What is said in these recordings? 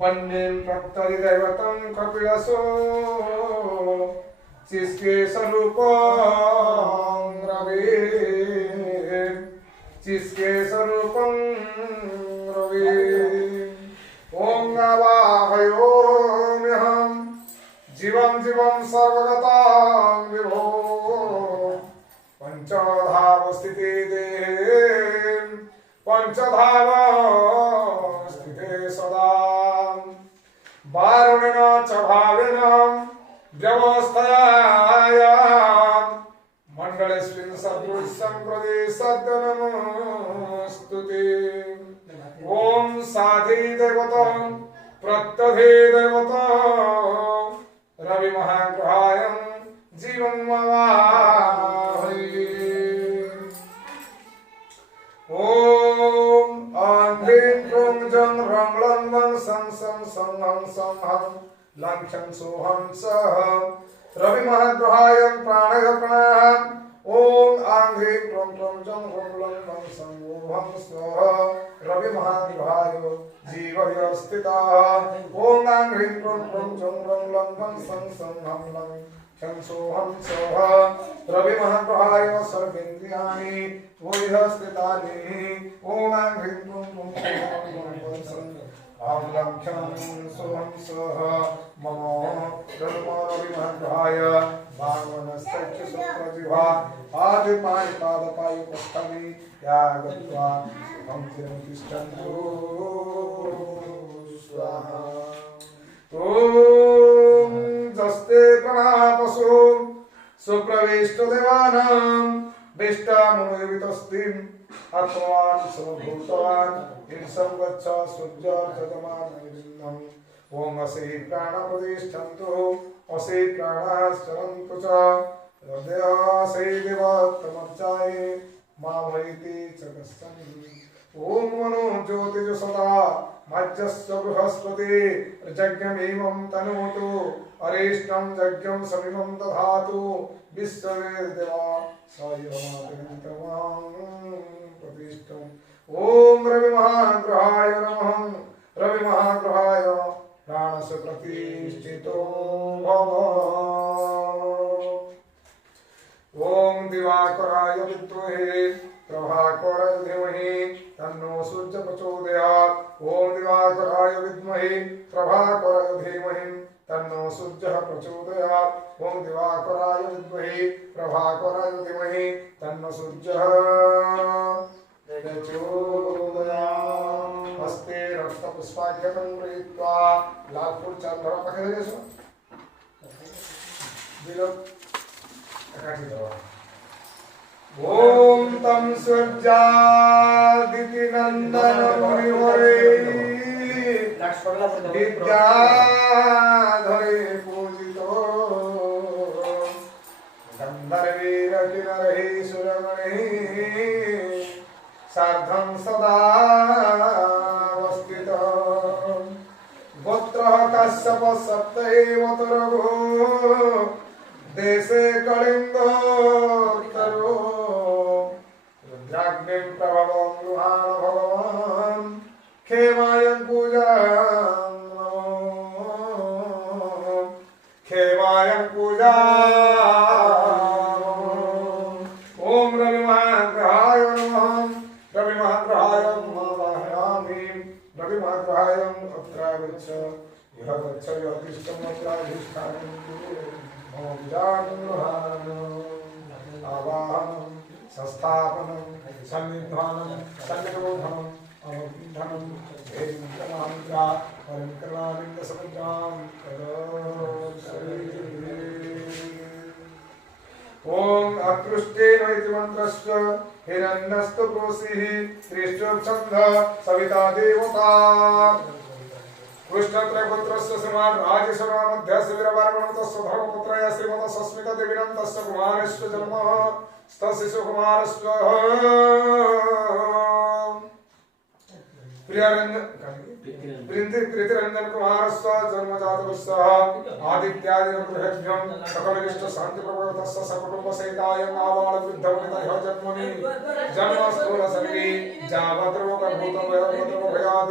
वन्यं प्रत्यधिदैवतं कपिलसो जिसके स्वरूपं रवि जिसके स्वरूपं रवि ओम नवाहयोम्यहं जीवं जीवं सर्वगतां विभो पंचधावस्थिते देहे पंचधावस्थिते सदा वारुणेन च भावेन व्यवस्थायां मण्डलेऽस्मिन् सदृशं प्रदे सद्यो नमोऽस्तुते ओम साधि देवतं प्रत्यधि देवतं रवि महाग्रहायं जीवं मवाहै ओम आं ह्रीं क्रूं जं रं लं वं सं सं सं हं सं हं लं क्षं सोऽहं सः रवि महाग्रहायं प्राणय प्राणाः ओम आं ह्रीं क्रूं क्रूं जं रं लं वं सं ओहं स्वः रवि महाग्रहाय जीवय स्थितः ओम आं ह्रीं क्रूं क्रूं जं रं लं वं सं सं हं लं क्षं सोऽहं सः रवि महाग्रहाय सर्वेन्द्रियाणि वैह स्थितानि ओम आं ह्रीं क्रूं क्रूं जं रं लं सं आं लं क्षं सोऽहं सः मम रवि महाग्रहाय भागवनस्तस्य सुप्रजिह्वा आदिपाणिपादपायुपस्थमि या गत्वा सुखं चिरं तिष्ठन्तु स्वाहा ॐ जस्ते प्रणपसु सुप्रविष्टदेवानां विष्टामुनिवितस्तिम् आत्मवान् समभूतवान् हिंसं गच्छ सूर्यर्जतमानम् ओम असि प्राणप्रतिष्ठन्तु असि प्राणाश्चरन्तु च हृदयासि देवत्तमर्चाये मामैति च कश्चन ओम मनो ज्योतिषु सदा मज्जस्य बृहस्पति यज्ञमेवं तनोतु अरिष्टं यज्ञं समिमं दधातु विश्ववेदेवा सायमादितमां प्रतिष्ठम् ओम रवि महाग्रहाय नमः रवि महाग्रहाय प्राणस्य प्रतिष्ठितो भव ओम दिवाकराय विद्महे प्रभाकराय धीमहि तन्नो सूर्यः प्रचोदयात् ओम दिवाकराय विद्महे प्रभाकराय धीमहि तन्नो सूर्यः प्रचोदयात् ओम दिवाकराय विद्महे प्रभाकराय धीमहि तन्नो सूर्यः प्रचोदयात् हस्ते रक्तपुष्पाख्यं गृहीत्वा लालपुरचन्द्र पकड़ेश ओम तम सूर्यादिति नंदन मुनिवरे विद्याधरे पूजितो गंधर्वीर किन्नरैः सुरगणैः सार्धं सदा अवस्थितः गोत्रः कश्यप सप्तैव तुरगो देशे कलिंगोत्तरो रुद्राग्निं प्रभवं गृहाण भगवान् खेमायं पूजां खेमायं पूजां ओम रवि महाग्रहाय नमः रवि महाग्रहाय नमामि रवि महाग्रहाय अत्र गच्छ यः गच्छ यदिष्टम् अत्राधिष्ठानं आवाहनं संस्थापनं सन्निधानं सन्निरोधनं अवबन्धनं हेमन्तमान्त्रा परंकरालिङ्गसमुद्रां ओम अकृष्टेन इति मन्त्रस्य हिरण्यस्तु कोशिः त्रिष्टोच्छन्द सविता देवता कृष्णत्रयपुत्रस्य श्रीमान् राजेश्वरः मध्यस्य वीरवर्मणतस्य धर्मपुत्रया श्रीमतः सस्मिता देवीनं तस्य कुमारस्य जन्म तस्य शिशुकुमारस्य प्रीतिरंजन कुमारस्व जन्मजातवस्सः आदित्यादिनग्रहेभ्यं सकलविष्ट शांति प्रवर्तस्य सकुटुंब सहिताय आबाल वृद्धवनितः जन्मनि जन्मस्थूल शरीरे जावद्रोगभूतभयादि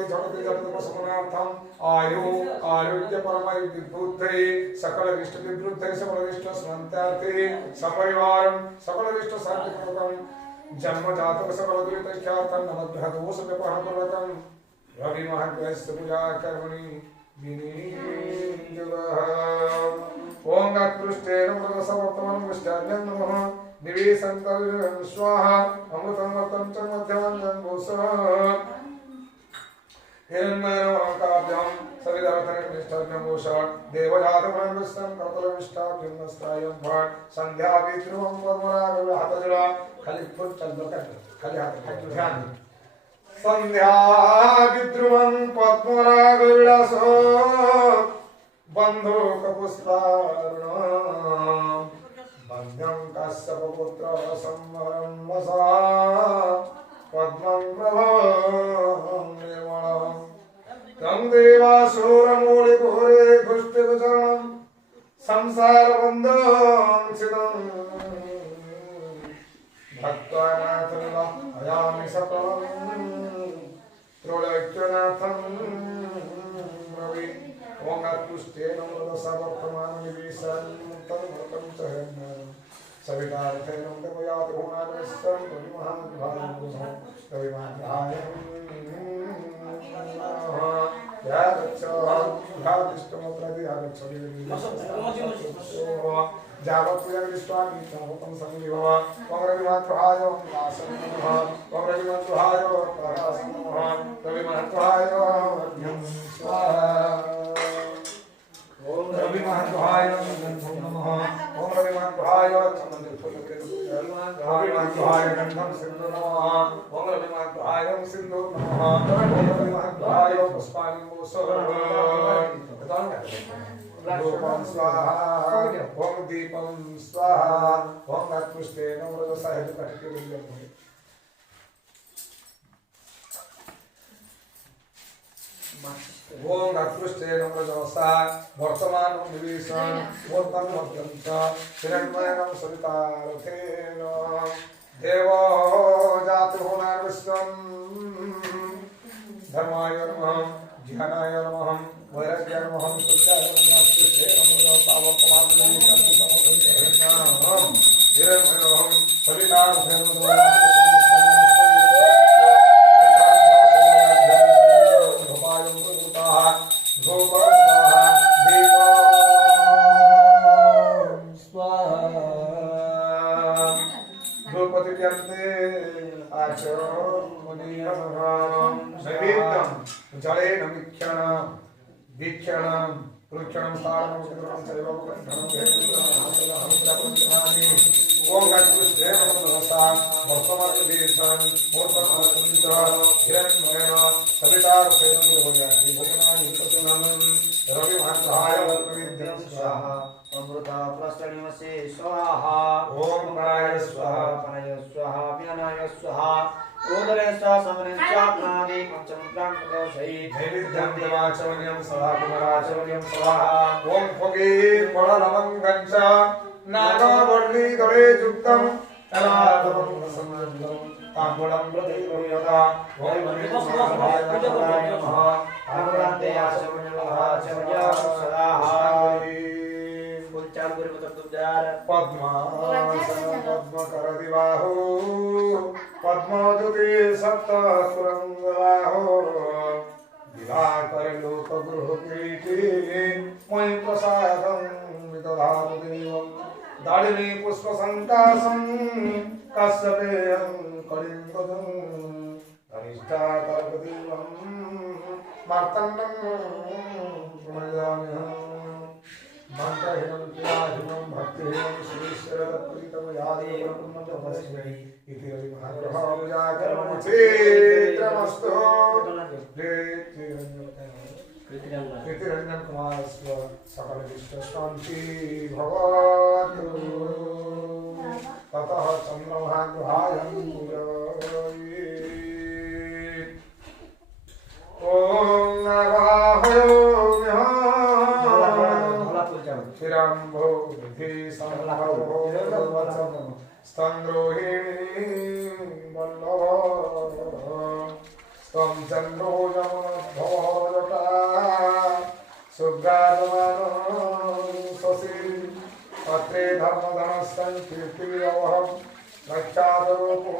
झटिति जगत्प्रसमनार्थम् आयु आरोग्य परमविद्युद्धये सकलविष्ट विवृद्धये सकलविष्ट शान्त्यार्थे सपरिवारं सकलविष्ट शांति प्रवर्तम् जन्मजातक सकल दुरितख्यातं नमद्भ्यः दोष व्यपहरपूर्वकं रवि महद्वयस्य पूजा कर्मणि विनियोगः ओम गत्पृष्ठेन मृगसवर्तमनं विष्टाभ्यं नमः निवेशन्तर्यं स्वाहा अमृतं वर्तं च मध्यमं भूषः हिरण्मयकाभ्यं सविदर्थनिष्ठाभ्यं भूषः देवजातमनविष्टं कर्तलविष्टाभ्यं नस्त्रायं भट् संध्याविद्रुवं पद्मरागं हातजला खाली फुट चल दो खाली हाथ ध्यान संध्याविद्रुवं पद्मरागविलासो बन्धुकपुष्पारुणं वन्द्यं काश्यपपुत्र संवरं वसा पद्मं प्रभं निर्मलं तं देवासुरमूलिघोरे घुष्टिगोचरणं संसारबन्धं छिदम् भक्तानाथनला अयामि सकलं त्रोलक्यनाथं रवि ओम गत्पुष्ठेन मृगसवर्तमानं तन्मतं च सवितार्थेन दमयात् गुणाग्रस्तं रविमहाभागं रविमाध्यायं जावत्पुयविष्टानि चावतं संविभव ओम रविमात्राय वासं नमः ओम रविमात्राय वासं नमः रविमात्राय वज्ञं स्वाहा ओम रविमात्राय गन्धं नमः ओम रविमात्राय रविमात्राय गन्धं सिन्धु नमः ओम रविमात्राय सिन्धु नमः ओम रविमात्राय पुष्पाणि रूपं स्वाहा ओम दीपं स्वाहा ओम गत्पुष्ठेन मृगसहित कटिकिरीयं ओम गत्पुष्ठेन मृगसा वर्तमानं निवेशं वर्तं मध्यं च हिरण्मयं सवितार्थेन देवो जातुहुनार्विश्वं धर्माय नमः ज्ञानाय नमः वैराग्याय नमः शुद्धाय नमः गत्पुष्ठेन मृगसा वर्तमानं निवेशं हिरण्मयं सवितार्थेन जलेन वीक्षणं पृक्षणं स्थानं चित्रं चैवकण्ठनं ओम गत्पुष्ठेन मृगसा वर्तमानं निवेशं हिरण्मयेन सवितार्थेन देवयाति भुवनानि प्रसन्नं रविमात्राय वर्तविद्यं स्वाहा अमृता प्रस्तनिवसे स्वाहा ओम प्राणाय स्वाहा प्राणाय स्वाहा व्यानाय स्वाहा ओदरे स्वाहा समने स्वाहा प्राणादि पंचमुद्रां प्रदोषयि नैवेद्यं देवाचमनीयं स्वाहा कुमाराचमनीयं स्वाहा ओम भोगे फलमङ्गं च नागवर्णिदले युक्तं तलादमं प्रसन्नं ताम्बूलं प्रदीपयता ओम नमः आनन्दे आचमनीयं स्वाहा चालू करे मतलब तुम जा रहे पद्मकरदिबाहो पद्मजुते सप्तसुरंगवाहो दिवाकर लोकगृहकीर्ति मयि प्रसादं विदधादेवं दाडिनी पुष्पसङ्कासं कश्यपेयं कलिन्दं धनिष्ठातर्पदेवं मार्तण्डं प्रणयाम्यहम् मंत्रहीनं क्रियाहीनं भक्तिहीनं श्रीश्वरप्रीतं यादेव पुण्यतपस्विनी इति रविमहाप्रभा चित्रमस्तु प्रीतिरंजन कुमारस्व सकल विश्व शांति भवतु ततः चन्द्रमहाग्रहायं पूजयेत् ओम नवाहयोम्यः शिरम्भो विधि संभवो स्तंद्रोहिणी वल्लभ स्तम चंद्रो यमुनोद्धवजटा सुभ्राजमानो शशि पत्रे धर्मधनस्संकीर्तिर्यवहं रक्षातरूपो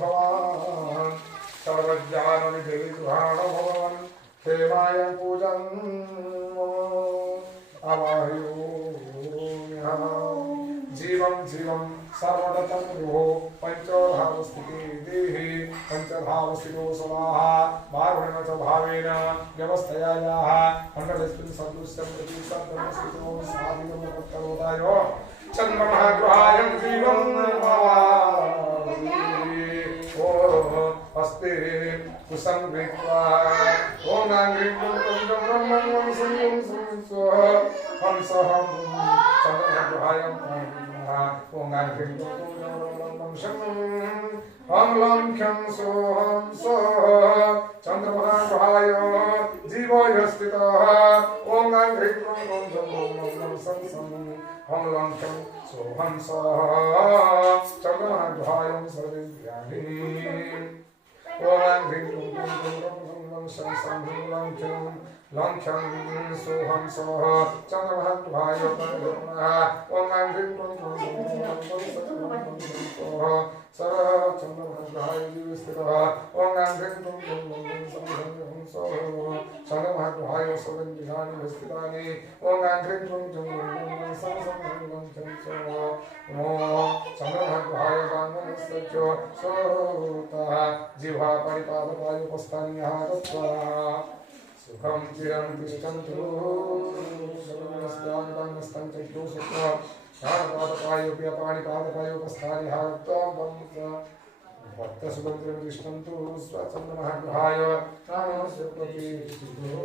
भवान् सर्वज्ञाननिधि सुहाणो भवान् क्षेमाय पूजन् आवाहयोम्यः जीवं जीवं सर्वगतं गुहो पंचधावस्थिति देहि पंचधावस्थितो स्वाहा बाहुण्य च भावेन व्यवस्थया याः मण्डलस्मिन् सदृश्यं प्रति सद्गमस्थितो साधितं तत्तरोदाय चन्द्रमः गृहायं जीवं ओ अस्ति कुसंगृत्वा ॐ नाङ्ग्रीं कुन्दं ब्रह्मं संयं स्वः हंसहं चन्द्रमः ओम गायत्री ओम शरणं हम लंख्यं सोहं सोह चंद्रमहाय जीवय स्थितः ओम गायत्री ओम संसं हम लंख्यं सोहं सोह चंद्रमहाय सर्वेन्द्रियाणि ओम गायत्री ओम संसं लंख्यं लंख्यं सोहं सोह चंद्रमहाय ओम गायत्री चंद्रमहाय स्थितः ओम गायत्री चंद्रमहाय सर्वेन्द्रियाणि स्थितानि ओम गायत्री चंद्रमहाय गानस्य सोतः जिह्वा परिपादपायुपस्थान्यः दत्त्वा सुखं चिरं तिष्ठन्तु सर्वस्यान्तान्यस्तं चक्षु सुखं शानपादपायोऽपि अपाणिपादपायोपस्थानिः त्वं भक्तसुगन्धिं तिष्ठन्तु स्वचन्द्रमहाय नामस्य प्रतिष्ठितो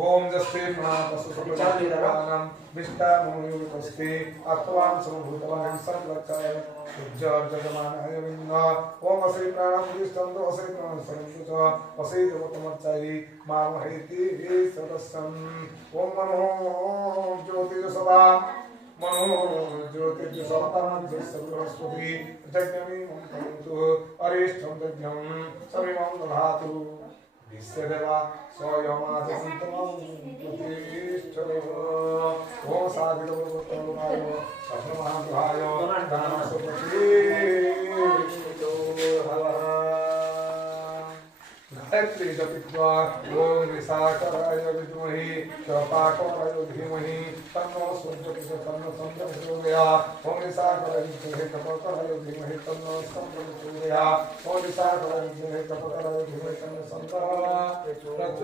ओम जस्ते पशुपतिनां विष्टामोयुतस्ते अत्वां समभूतवान् संरक्षाय उज्जर्जगमानाय विन्द ओम असे प्राणमुदिष्टन्तो असे प्राणसरन्तु च असे देवतमर्चायि मामहेति सदस्सम् ओम मनो ज्योतिर्सदा मनो ज्योतिर्सदानन्दस्य बृहस्पति यज्ञमि मन्त्रन्तु अरिष्टं यज्ञं सविमं दधातु विश्वदेवा स्वयमाजसन्तमं प्रतिष्ठदेव ओम साधितवोत्तमाय सप्तमहाभुहाय दानसुप्रतिष्ठितो हवः गायत्री जपित्वा ओम विशाखाय विद्महे शपाकाय धीमहि तन्नो सूर्यः तन्नो चन्द्रः प्रचोदयात् ओम विशाखाय विद्महे शपाकाय धीमहि तन्नो चन्द्रः प्रचोदयात् ओम विशाखाय विद्महे शपाकाय धीमहि तन्नो चन्द्रः प्रचोदयात्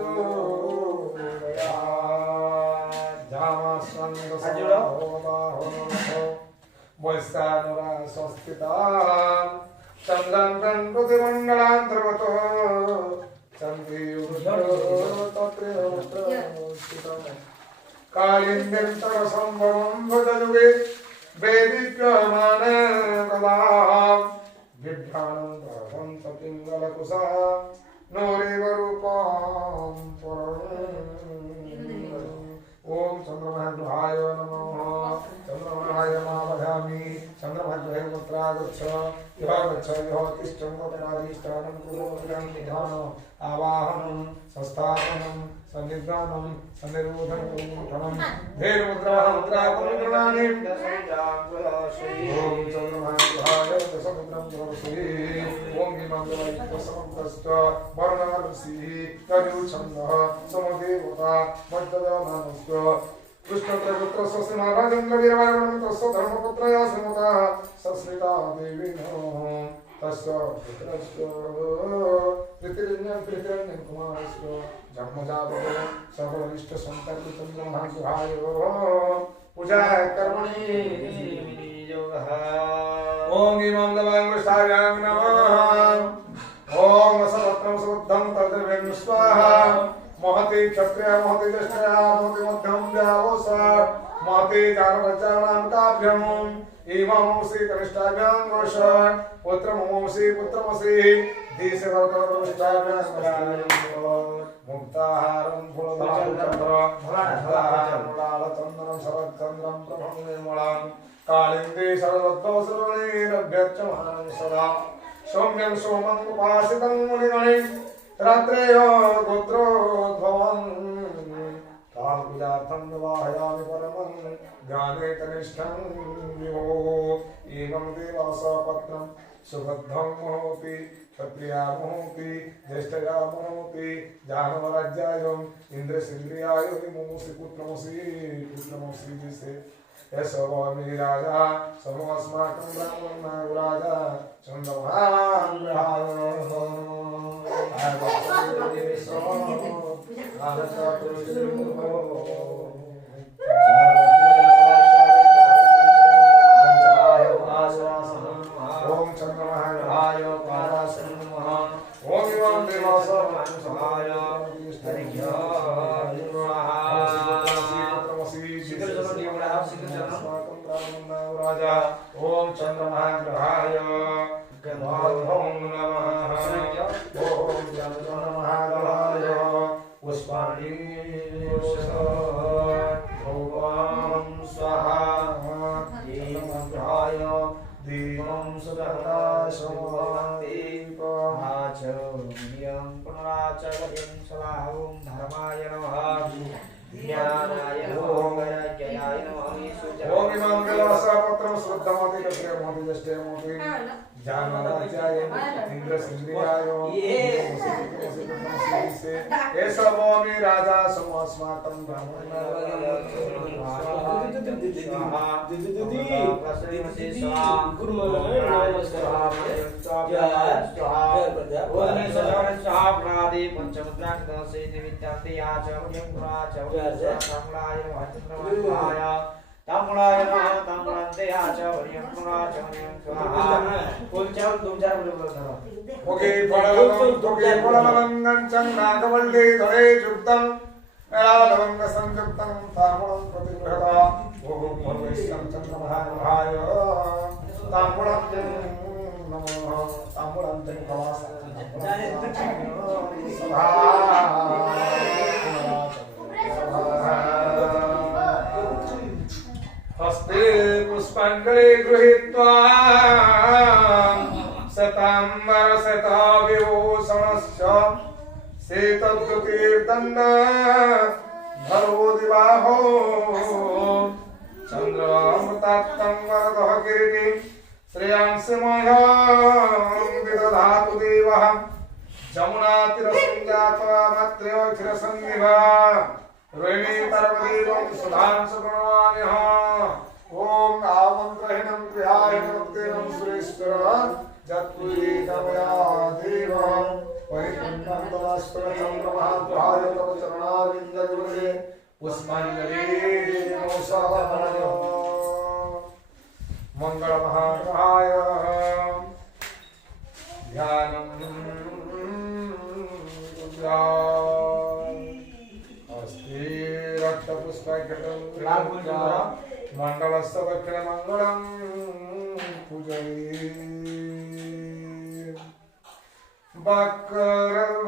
जामास्वन्दसोबाहो वैश्वानरा संस्थिताम् चन्द्रं प्रतिमण्डलान्तर्गतो कालिन्द्यन्तरसम्भवं भजयुगे वेदिक्यमाने कदा बिभ्राणं सपिङ्गलकुशः नोरेवरूपां ओम चन्द्रमहाय नमः चन्द्रमहाय मावधामि चन्द्रमहाय मुद्रागच्छ यः गच्छ यः तिष्ठं वदनादिष्टानं कुर्वन् विधान आवाहनं संस्थापनं सन्निधानं सन्निरोधनं धेनुमुद्रामुद्रापुरगणानि ओम चन्द्रमहाय दशमुद्रं दर्शि ओम हिमालयसमस्तश्च वर्णारुषिः करुछन्दः समदेवता मज्जदानस्य कृष्णपुत्रस्य श्रीमहाराजेन्द्रवीरवायुमन्त्रस्य धर्मपुत्रया समता सस्मिता देविनो तस्य पुत्रस्य प्रीतिरञ्जन कुमारस्य जन्मजातः सर्वनिष्ठसंकल्पितचन्द्रमहाय पूजा कर्मणि विनियोगः ओम इमं नमः नमः ओम असवत्रं सुद्धं तद्रव्यं स्वाहा महते क्षत्रिय महते ज्येष्ठय महते मध्यम व्यावसा महते जानवज्जानां काभ्यम् इममंसि कनिष्ठाभ्यां वर्ष पुत्रमंसि पुत्रमसि मुक्ताहारं फलदालचन्द्रं शरच्चन्द्रं प्रभं निर्मलां कालिन्दे सर्वत्वसर्वैरभ्यर्चमानं सदा सौम्यं सोमं उपासितं मुनिगणैः रात्रेयो गोत्रोद्भवन् कामपूजार्थं विवाहयामि परमं ज्ञाने कनिष्ठं विभो एवं देवासपत्रं सुभद्रं मोहति क्षत्रिया मोहति ज्येष्ठया मोहति जानवराज्यायं इंद्रसिंद्रियाय मोमुसि पुत्रमसि जिसे यशोवामि राजा समोऽस्माकं ब्रह्मन् राजा चन्द्रभान् ओम चंद्रमहाय ओम इमं देवासमाय राजा ओम चंद्रमहाय ओम नमः ओम चंद्रमहाय पुष्पाणि ओम स्वाहा देवग्रहाय दीपं सुदहता समदीपमाचर्यं पुनराचर्यं सलाहं धर्माय नमः ज्ञानाय नमः वैराग्याय नमः ओम इमं देवासपत्रं श्रद्धमति कस्यमति जष्टेमति जानराज्याय इंद्रसिंद्रियाय एषवोमि राजा समस्माकं ब्राह्मणः तामुलाय नमः तामुलांते आचमनियं पुराचमनियं स्वाहा कुलचम तुम चार बोलो ओके फलवंगं चन्नागवल्ली धरे जुक्तं मेलालवंग संयुक्तं तामुलं प्रतिगृहता ओम परमेश्वरं चन्द्रमहाय तामुलं नमः तामुलं तेनवास हस्ते पुष्पाञ्जलि गृहीत्वा शताम्बरशता विभूषणश्च शेतद्युतिर्दण्ड धरो दिवाहो चन्द्रामृतात्तं वरदः किरीटिं श्रेयांसिमह्यं विदधातु देवः जमुनातीरसञ्जात्वा मत्र्योऽखिलसन्निभा रोहिणी पर्वदेवं सुधां सुगुणवान्यः ओम आमन्त्रहीनं क्रियाहीनं सुरेश्वर जत्पुरी कमया देवं परिपूर्णं तदास्पदं ब्रह्माध्याय तव चरणारविन्दयुगे पुष्पाञ्जलि नमस्कारः मंगलमहाराय ध्यानं रक्तपुष्पघटं मंडलस्य दक्षिणमङ्गलं पूजये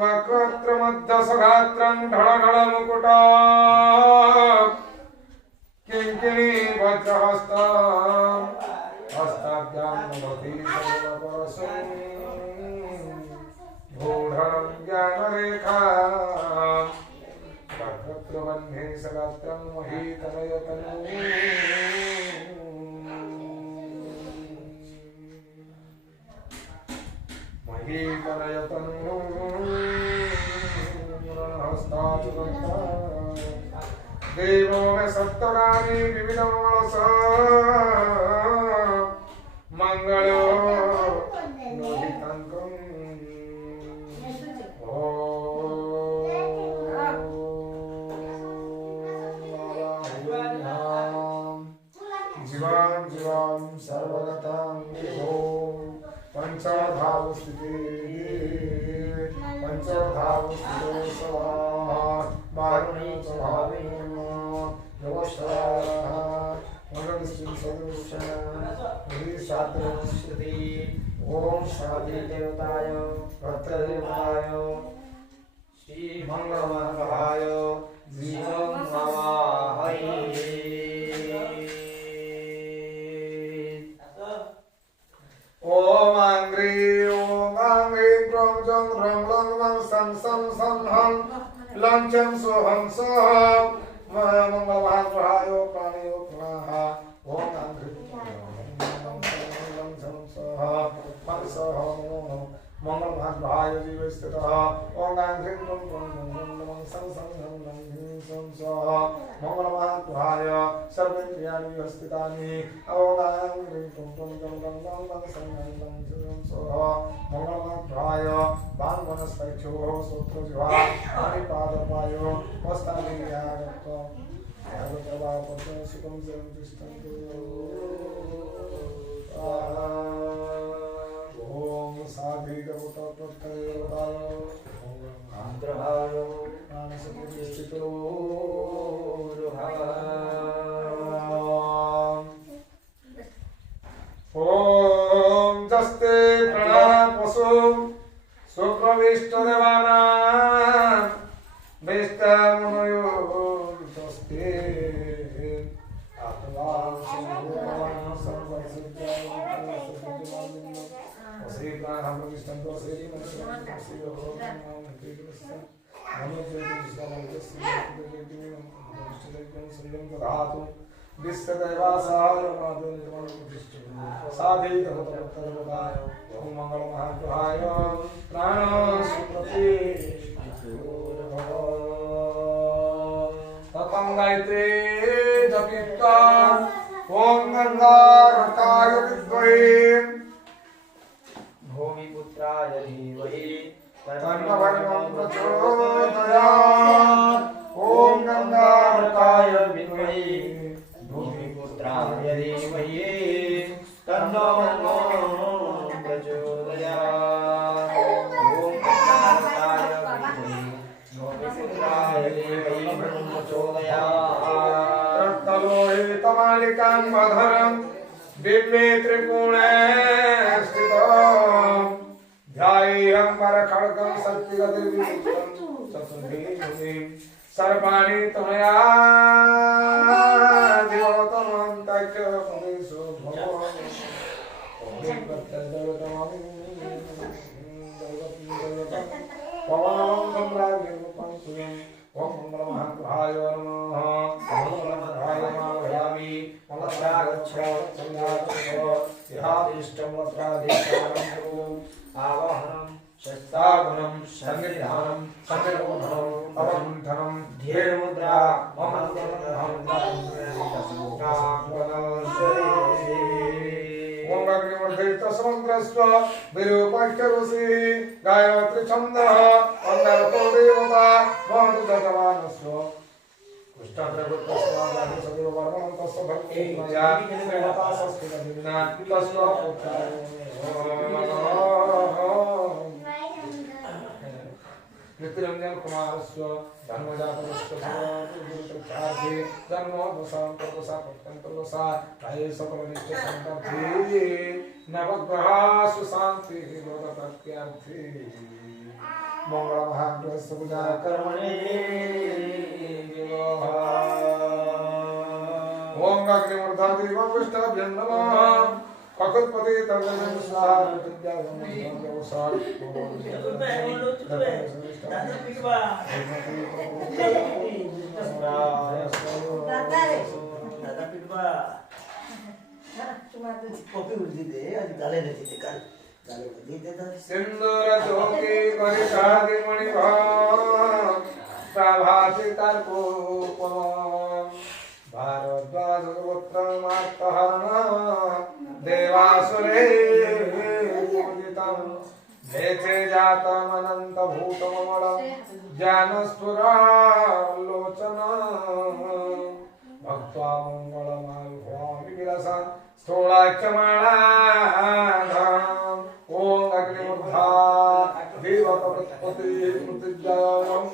वक्रत्रमध्यसगात्रं ढळढळमुकुटा किङ्किणी वज्रहस्ता हस्ताभ्यां नमति सर्वपरशं भूढलं ज्ञानरेखा वक्रत्रवह्ने सगात्रं महीतनयतनु महीतनयतनु हस्ताचुरन्ता देवो मे सप्तगानि विविधमलस मंगलो लोहिताङ्कम् जीवां जीवां सर्वगतां विभो पंचधावस्थिते पंचधावस्थितो सवा मारुणी स्वभावेन नमस्कारः मंगलस्मिन् सदृशः श्रुति ओम स्वाति देवताय भद्रदेवताय श्री मंगलमंगलाय जीवं नमामि। ओम आंग्री क्रों जं रं लं वं सं सं सं हं लं चं सोहं सोहं मंगलमहाग्रहाय प्राणयो प्राणः। ओम आंग्री मंगलमहाग्रहाय जीवस्थितः। ओम आंग्री क्रों वं सं सं हं लं सं सोहं मंगलमहाग्रहाय सर्वेन्द्रियाणि विहस्थितानि। ओम आंग्री क्रों वं सं हं लं सोहं मंगलमहाग्रहाय वाङ्मनस्पैक्षोः श्रोत्रजिह्वा पाणिपादपायो वस्तादिव्यागत्वं यागतवापतं सुखं सर्वं तिष्ठन्तु। ओम साधिगवतप्रत्ययवताय आन्द्रहाय प्राणसुखस्थितो ओम जस्ते प्रणपसु सुप्रविष्टदेवानां विष्टमुनयो जस्ते आत्मां सर्वं साधिगवतप्रत्ययवताय ओम मंगलमहाग्रहाय प्राणसुप्रति ततं गायत्री जपित्वा ओम गंगारकाय विद्महे भूमिपुत्राय धीमहि तन्नो प्रचोदयात्। ओम गंगारकाय विद्महे भूमिपुत्राय धीमहि तन्नो प्रचोदयात्। ओम गंगारकाय विद्महे भूमिपुत्राय धीमहि प्रचोदयात्। रक्तलोहितमालिकाम्बधरं बिम्बे त्रिकोणे स्थितं ध्यायेयं वरखड्गं सर्पिगतिविचित्रं चतुर्भुजं सर्वाणि त्वया दिवोत्तमं तज्जपुरेषु भवो। ओम प्रत्ययदेवतामि पवनं सम्राज्ञरूपं सुयं ओम मंगलमहाग्रहाय नमः। मंगलमहाग्रहाय नमः भयामि मंगलागच्छ यहादिष्टं वस्त्रादिष्टानं कुरु आवाहनं शस्तागुणं संविधानं संविरोधनं अवन्धनं धीरमुद्रा मम ओम अग्निमर्धयित समग्रस्व विरूपाख्यरुषि गायत्री छन्दः अन्धरतो देवता महतु जगवानस्व कृष्णप्रभुत्वस्वादानि सदैव वर्मणं तस्य भक्ति मया देवता संस्कृतदिना तस्य पुत्राय नित्यरंजन कुमारस्य धर्मजातस्य गुरुप्रचार्थे जन्मोदशां तपसा पत्यन्तदशा प्राये सकलनिष्ठ संकर्थे नवग्रहासु शान्ति लोकप्रत्यार्थे मंगलमहाग्रहस्य पूजा कर्मणि ओम अग्निमूर्धादेव विष्णुभ्यं नमः। ककुत्पति तर्जन स्वाहा विद्यायं व्यवसाय सिंदूर ज्योति परिषादि मणिभा प्रभाति तर्कोपम भारद्वाज गोत्रमात्तहरण देवासुरे पूजितं देते जातमनंत भूतममलं ज्ञानस्फुरालोचन भक्त्वा मंगलमाल्भवामि विलसन् स्थूलाख्यमाणाधाम ओम अग्निमुद्धा देवकवृत्पति मृत्युञ्जयम्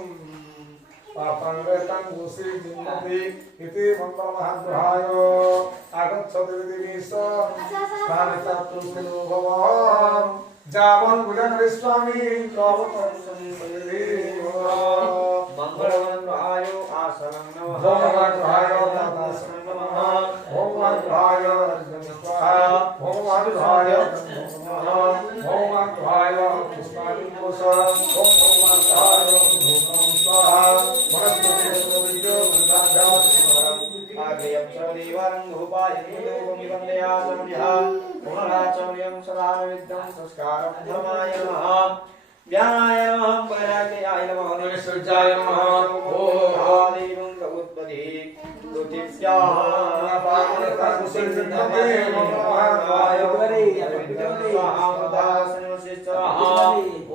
पापंगेतं गुसी जिन्नति इति मंगलमहाग्रहाय आगच्छति दिवीस स्थानचतु सिलो भवान् जावन् भुजङ्गि स्वामी कवतंसंसयति मंगलमहाग्रहाय आसनं नमः भोमग्रहाय दातासनं नमः भोमग्रहाय स्वाहा भोमग्रहाय नमः भोमग्रहाय पुष्पाणि पुष्पा भोमग्रहाय धूपं स्वाहा वनस्पति विद्यो वृन्दाभ्यां आग्र्यं सदेवरं धूपायनीलोकं वन्दयासम्यः पुनराचम्यं सदा विद्यं संस्कारं धर्माय नमः ज्ञानाय नमः वैराग्याय नमः निश्चयाय नमः ओम आदिवं प्रबुद्धि पृथिव्याः पावनकर्मसिद्धते नमः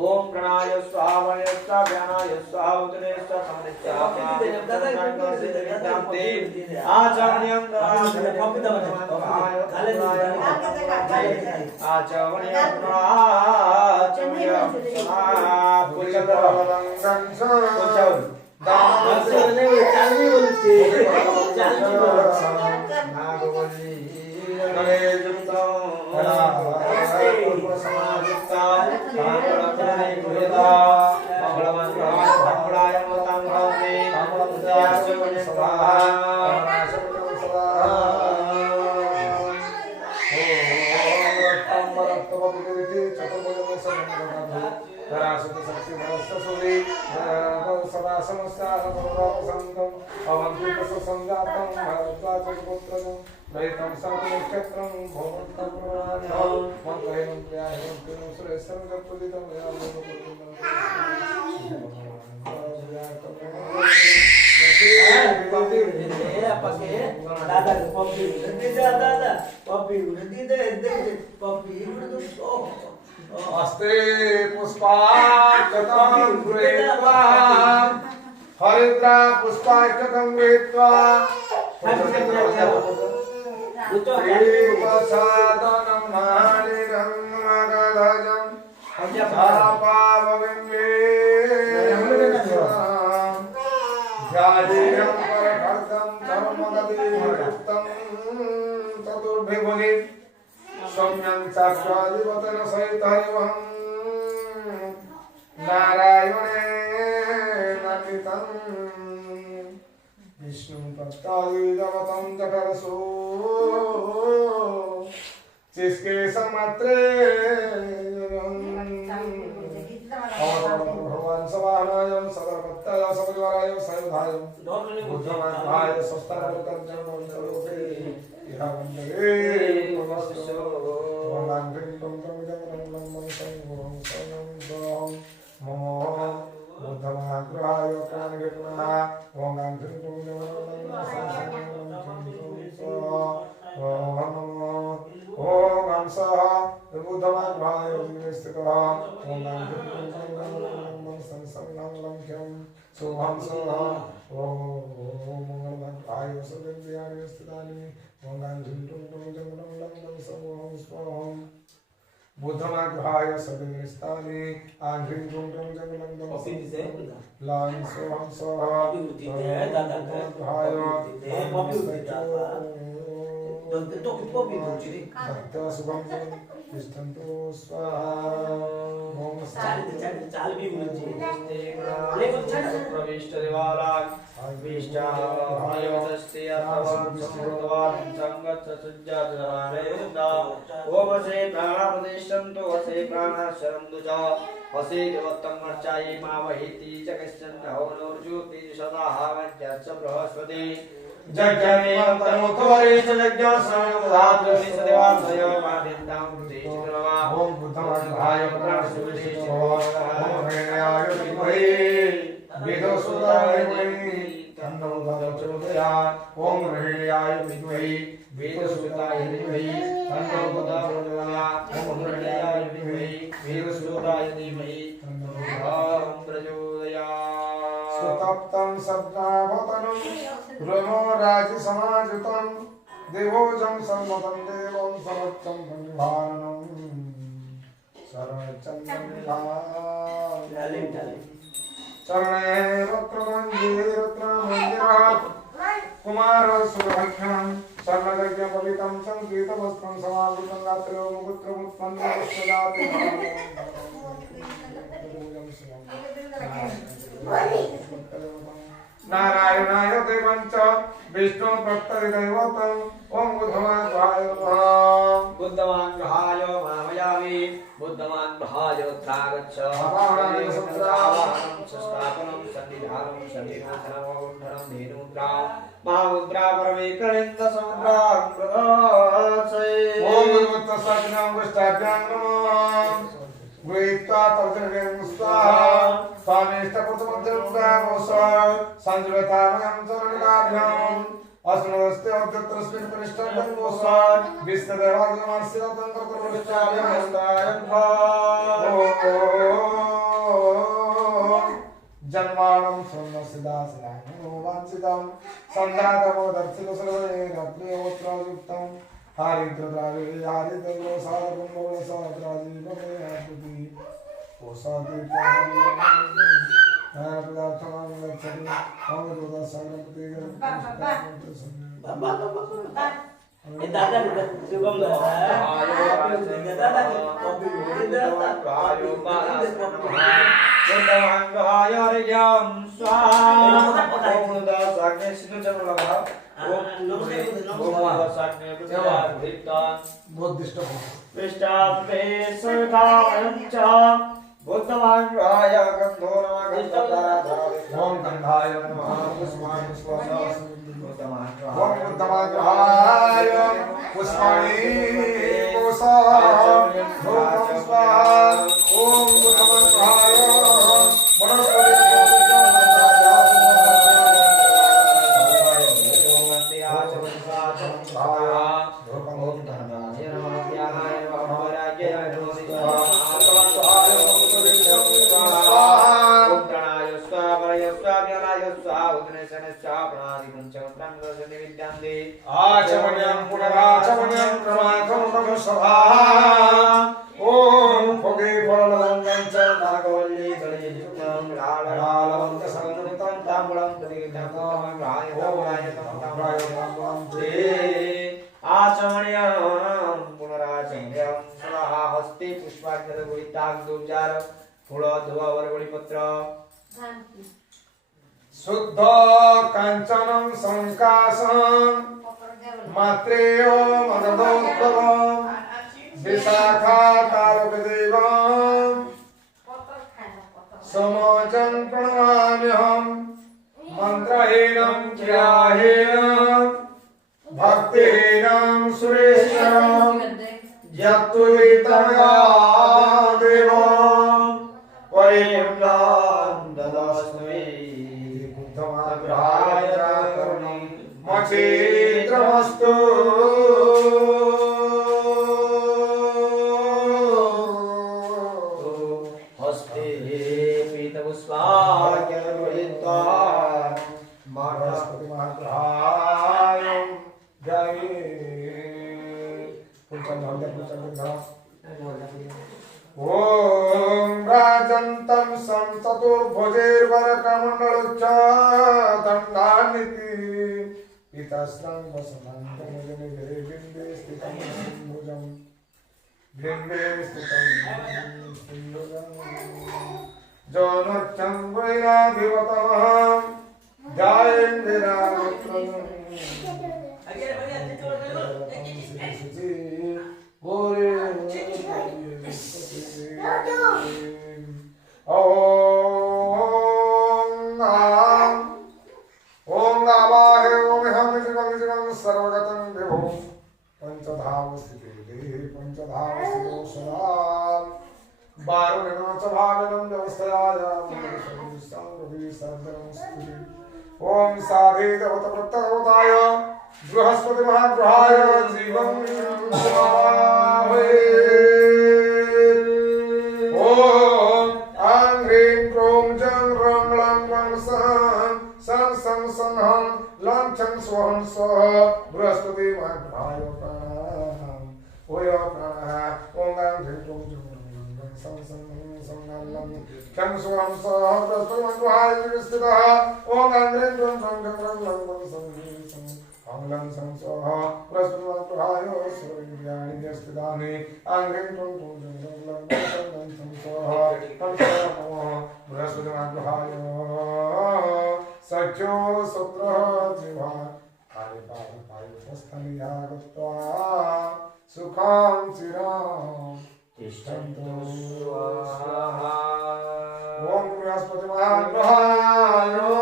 ओम प्राणाय स्वाहा वरय स्वाहा ज्ञानाय स्वाहा उदरे स्वाहा समृद्ध्याते आचमनीयं सदा समस्यासंगम अवंतिक संजातम भरद्वाजपुत्रं रहितं सर्वनक्षत्रं भवत्तप्रमाणं मंगलं प्रियायं किं सुरेशं गपुदितं अस्ते पुष्पाक्षतं गृहीत्वा हरिद्रा पुष्पाक्षतं गृहीत्वा श्रीप्रसादनं मालिनं मगधजं पावविम्बे ध्यायेयं परखड्गं धर्मदधीयुक्तं चतुर्भिर्भुजि सौम्यं चाक्रादिवतन सहित हरिवं नारायणे नमितं विष्णुं तत्कालीदवतं जठरसो जिसके समत्रे भगवान सवाहनायं सदर्भत्तया सपरिवाराय सयुधायं बुद्धमानभाय स्वस्तानवतं जन्मोत्तरोपे इहा वन्दे नमस्ते ओम ह्रीं क्लीं त्रयम्बकं शम्भुं शरणं त्वं मम बुद्धमाग्रहाय प्राणघटना ओम ह्रीं क्लीं ओम सः बुद्धमाग्रहाय स्थितः ओम ह्रीं क्लीं संसंगं शुभं सः ओम मंगलमाग्रहाय सदेव्याय स्थितानि ओम ह्रीं क्लीं बुद्धमाग्रहाय सदेवस्थानि ह्रीं क्लीं लां सोहं सः भक्त शुभं तिष्ठन्तु स्वाहा ओम चाल भी प्रविष्ट देवालय विष्टाभयवतस्ते अथवां समृद्धवान् संगत सुज्जातनारेन्दा ओम श्री प्राणप्रतिष्ठन्तु वसे प्राणः शरन्तु च वसे देवत्तं अर्चायै मावहिति च कश्चन हवनोर्ज्योति सदा हावन्त्यश्च बृहस्पति जज्ञमेवं तनोत्तरेश यज्ञसंयुधातु सदेवासयो मादिन्दां कृतेश्वरवा ओम बुद्धमाग्रहाय प्राणसुदेशो ओम हृदयाय विद्महे वेदसुताय धीमहि तन्नो प्रचोदयात् ओम हृदयाय विद्महे वेदसुताय धीमहि तन्नो प्रचोदयात् ओम हृदयाय विद्महे वेदसुताय धीमहि तन्नो प्रचोदयात् सुतप्तं सद्भावतनं ब्रह्मो राजसमाजुतं देवोजं सम्मतं देवं सर्वोच्चं ब्रह्माणं सर्वोच्चं ब्रह्माणं चरणे रत्नमंदिरः कुमार सुरभक्षणं सर्वज्ञ पवित्रं संगीतवस्त्रं समावृतं गात्रो मुकुत्रमुत्पन्नं सदाति नारायणाय देवं च विष्णु प्रत्ययदैवतं ओम बुद्धमाग्रहाय नमः बुद्धमाग्रहाय मामयामि बुद्धमाग्रहाय उत्थागच्छ आवाहनाय संस्थापनं संस्थापनं सन्निधानं सन्निधानं धेनुद्रां महामुद्रा परमेकरिन्द समुद्रां प्रदासये ओम गुरुत्तसज्ञं विष्टाभ्यां नमः गृहीत्वा तर्जनं स्वाहा स्वामिष्टपुत्रमध्यमुद्रामोसः संजुलतामयं चरणिकाभ्याम् अस्मदस्ते अद्यत्रस्मिन् कनिष्ठभङ्गोसः विष्णुदेवाग्यमस्यतं कर्तृष्टाभ्यामस्तायं जन्मानं स्वर्णसिदासनानो वाञ्छितं सन्दातमोदर्शितो सर्वैरत्नोत्रयुक्तं हारिद्रद्रावे हारिद्रगोसारकुम्भवसाद्राजीवमे ओसादि बुद्धमाग्रहाय गन्धो नमः ओम गंधाय नमः पुष्पाणि ओम बुद्धमाग्रहाय पुष्पाणि ओम बुद्धमाग्रहाय आचमन्यं पुनराचमन्यं क्रमाकं नमस्सभा ओम भोगे फलनंदन च नागवल्ली गणेशं लालवन्त संगतं ताम्बूलं तदिगतं रायतं ते आचमन्यं पुनराचमन्यं स्वाहा हस्ते पुष्पाक्षर गुणिताग दुर्जार फूल धुआ वरगुणी पत्र शुद्ध कांचनं संकाशं मात्रेय मनदोत्तरं विशाखा तारकदेवं समोजं प्रणमाम्यहं मन्त्रहीनं क्रियाहीनं भक्तिहीनं सुरेश्वरं यत्तुलितमया देवं परिपूर्णां ददास्मै बुद्धमाग्रहाय करुणं मचेत्रमस्तु हस्ते पीतपुष्पाख्यगृहीत्वा बृहस्पतिमहाग्रहाय जये ओम राजन्तं संचतुर्भुजैर्वरकमण्डलुच्च दण्डानिति पिताश्रं वसन्तं बिम्बे स्थितं भुजं बिम्बे स्थितं भुजं जोनोच्चं वैराधिवतमः ध्यायेन्द्रावत्रम् ओम नामाहे ओम हम जीवं सर्वगतं विभो पंचधामस्थिते पंचधामस्थितो सदा बारुणेन च भागनं व्यवस्थयायां ओम साधे देवत प्रत्यवताय बृहस्पति महाग्रहाय जीवं स्वाहे ओम आं ह्रीं क्रों जं रं लं वं सं संहं लं चं स्वहं स्वः बृहस्पति महाग्रहाय प्राणाः ओय प्राणः ओम आं ह्रीं क्रों जं रं लं सं क्षं सुहं सः प्रस्फुटमग्रहाय स्थितः ॐ आन्द्रें त्वं लं सं अंगलं सं स्वाहा प्रस्फुटमग्रहाय सर्वविद्यानि स्थितानि आन्द्रें त्वं लं सं स्वाहा प्रस्फुटमग्रहाय सख्यो सुत्रः जीवा सुखां चिरां तिष्ठन्तु स्वाहा ॐ बृहस्पति महाग्रहाय ॐ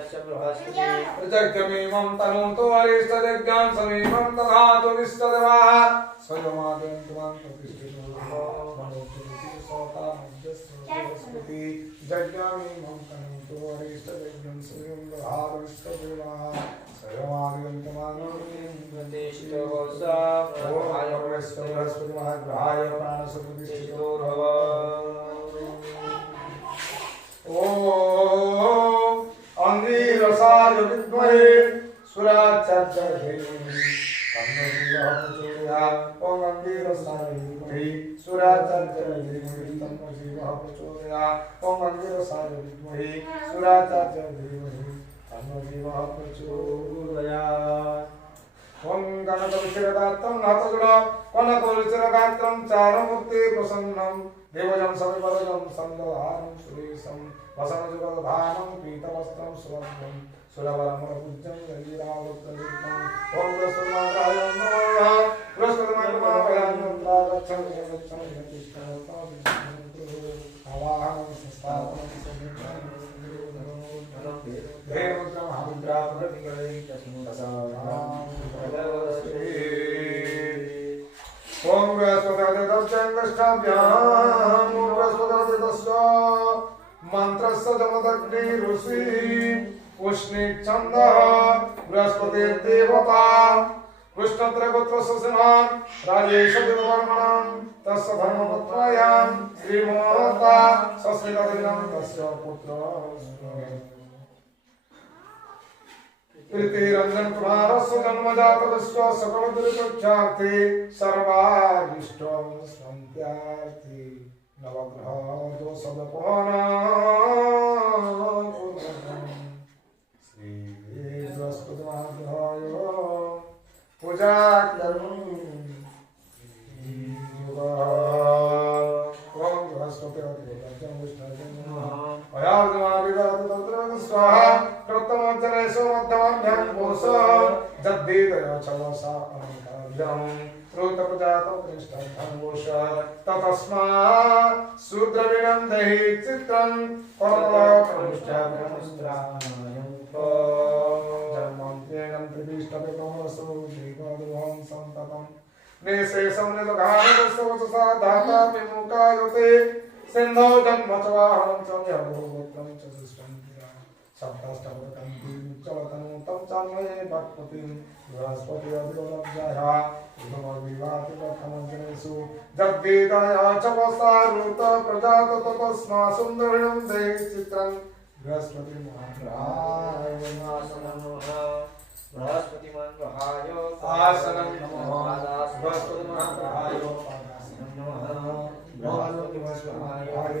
प्रतिष्ठितो प्रजज्ञमेवं तनोतु अरिष्टजज्ञां समीपं दधातु विष्टदेवाः स्वयमाद्यन्तमां प्रतिष्ठितो सरस्वती जज्ञमेवं तनोतु अरिष्टजज्ञां समीपं दधातु विष्टदेवाः स्वयमाद्यन्तमां प्रतिष्ठितो बृहस्पति महाग्रहाय प्राणसप्रतिष्ठितो भव ओम अंगिरसाय विद्महे सुराचार्य धीमहि ओम अंगिरसाय विद्महे सुराचार्य धीमहि तन्नो जीवः प्रचोदयात् ओम अंगिरसाय विद्महे सुराचार्य धीमहि तन्नो जीवः प्रचोदयात् ओम गणकविचिरगात्रं नाथजुडं कनकविचिरगात्रं चारुमूर्ति प्रसन्नं देवजं सविवरजं संदधानं सुरेशं वसनजुगधानं पीतवस्त्रं सुवर्णं सुरवरमपूज्यं गरीरावृतलिप्तं ओम बृहस्पतिमहाराय नमः बृहस्पतिमहाराय नमः गच्छं गच्छं गच्छं आवाहनं संस्थापनं समितं देवद्रं हामुद्रा प्रतिगणे तस्मैं ओम बृहस्पतिर्दक्षाभ्याम बृहस्पतिर्दस्य मंत्रस्य जमदग्नि ऋषि उष्णिच्छन्दः बृहस्पतिर्देवता कृष्णत्रगोत्रस्य सिंहान् राजेशदेववर्मणं तस्य धर्मपत्न्यां श्रीमोहता सस्मितदिनं तस्य पुत्रः प्रीतिरंजन कुमारस्य जन्मजातस्य सकल दुरितोच्चार्थे सर्वाभीष्ट संत्यार्थे नवग्रह दोषव्यपहनं श्री बृहस्पति महाग्रहाय पूजा करोमि ओम बृहस्पति स्वाहा कृतमज्जनेषु मध्यमाभ्यां पुरुष जद्वेदया चलसा अलङ्काभ्यां श्रुतप्रजातो कृष्णधर्मोष ततस्मात् शूद्रवीणं देहि चित्रं जन्मन्त्येनं त्रिभिष्टवितमसो जीवदुहं सन्ततं निःशेषं निजघानवस्य वचसा धाता विमुखायुते सिन्धौ जन्म च वाहनं च यभूवत्रं च दृष्टं सप्तष्टवकन्ति चलतनुतं चान्वये भक्पतिं बृहस्पति अधिगोलब्जाया इदमविवाति प्रथमजनेषु जद्वेदाया च वसारुत प्रजात ततस्मा सुन्दरिणं देहि चित्रं बृहस्पति महाग्रहाय आसनं बृहस्पति महाग्रहाय आसनं नमः बृहस्पति महाग्रहाय आसनं नमः बृहस्पति महाग्रहाय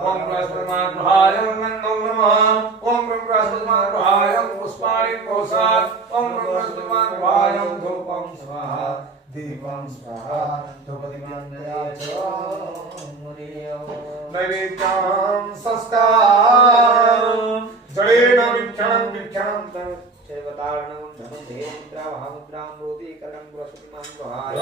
ओम बृहस्पति महाग्रहाय नमो नमः ओम बृहस्पति महाग्रहाय पुष्पाणि प्रसाद ओम बृहस्पति महाग्रहाय धूपं स्वाहा दीपं स्वाहा नैवेद्यं संस्कारं जडेन विक्षणं देवतारणं धनुर्धेन्द्रा महामुद्रां रोदीकरणं बृहस्पति महाग्रहाय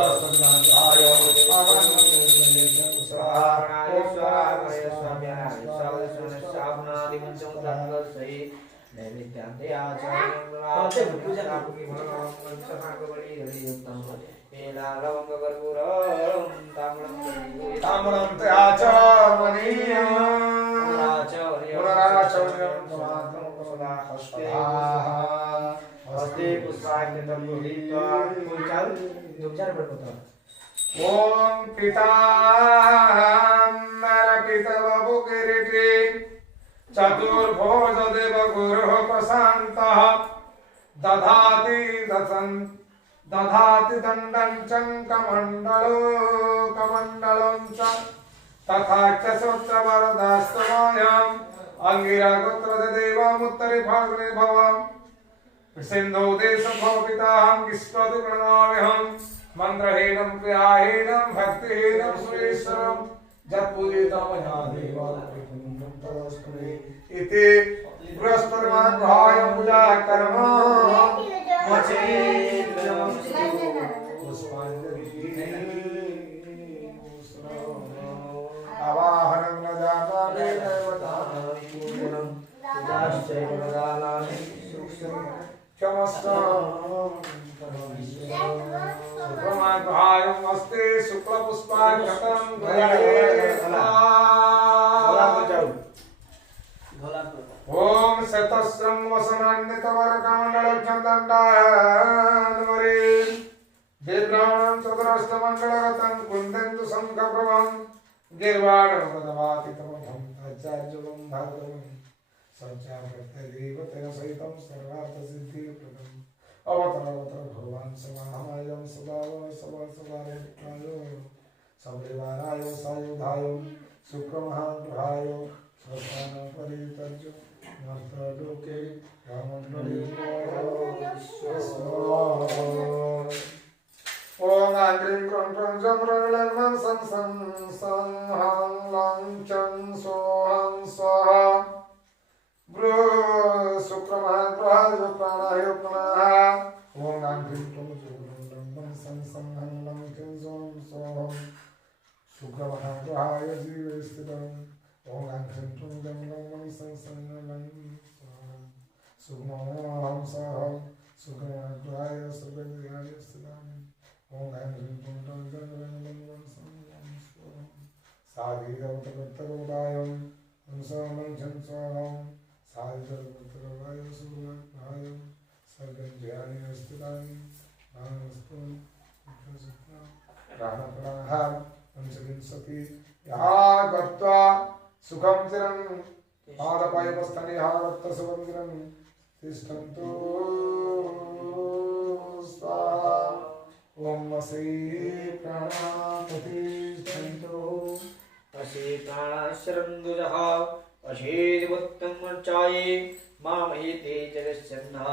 ओम पितामर पितवपु किरीटी चतुर्भुज देव गुरुः प्रशान्तः दधाति दण्डं कमण्डलं च तथा च श्रोत्रवरदास्तमायाम् अंगिरागोत्रदेवमुत्तरे फाल्गुने भवाम् सिन्धौ देशभवपिताहं विश्वदु प्रणमाम्यहं मन्त्रहीनं क्रियाहीनं भक्तिहीनं सुरेश्वरं जत्पूजितं मया देवा तदस्तुमे इति बृहस्पतिर्ग्रहाय पूजा कर्म आवाहनं न जानामि दैवतानां पूजनं दाश्चैव वदानामि शुक्रमाग्रहायम् अस्ति शुक्लपुष्पाक्षतं ओम शतस्रं वसनान्यतमरकमण्डलक्षन्दण्डान्वरे दीर्घाणं चतुरष्टमण्डलगतं कुन्देन्दु शङ्खप्रभं गिर्वाणपदवातितमभं आचार्यं भागवतं सच्चाप्रत्यदेवतेन सहितं सर्वार्थसिद्धिप्रदम् अवतर भगवान् समाहमायं सदावसवसवारेणाय सदेवानाय सायुधाय शुक्रमहाग्रहाय परितर्जु नर्तलोके ओम आंग्रीं क्रों क्रों जम्रलं सं सं सं हं लं चं सोहं स्वाहा ब्रू शुक्रमहाग्रहाय प्राणाय प्राणः ओम आंग्रीं क्रों जम्रलं सं सं हं लं चं सोहं शुक्रमहाग्रहाय जीवस्थितम् ओम आंग्रीं क्रों जम्रलं सं सं हं लं सुग्मोहं सहं शुक्रमहाग्रहाय सर्वज्ञाय स्थितम् ओम आंग्रीं क्रों जम्रलं सं सं सोहं साधीरवतकृतगोदायं हंसमं चं सोहं साधीरवतकृतगोदाय सुग्महाग्रहाय सर्वज्ञाय स्थितानि नामस्तु प्राणप्राणः पंचविंशति यहाँ गत्वा सुखं चिरं पादपायवस्थाने रक्तसुखं चिरं तिष्ठन्तु स्वाहा ओम वसी प्राणातिष्ठन्तु वशी प्राणाशरन्दुजः वशीदिवत्तमर्चाये मामहीते जगस्यन्नः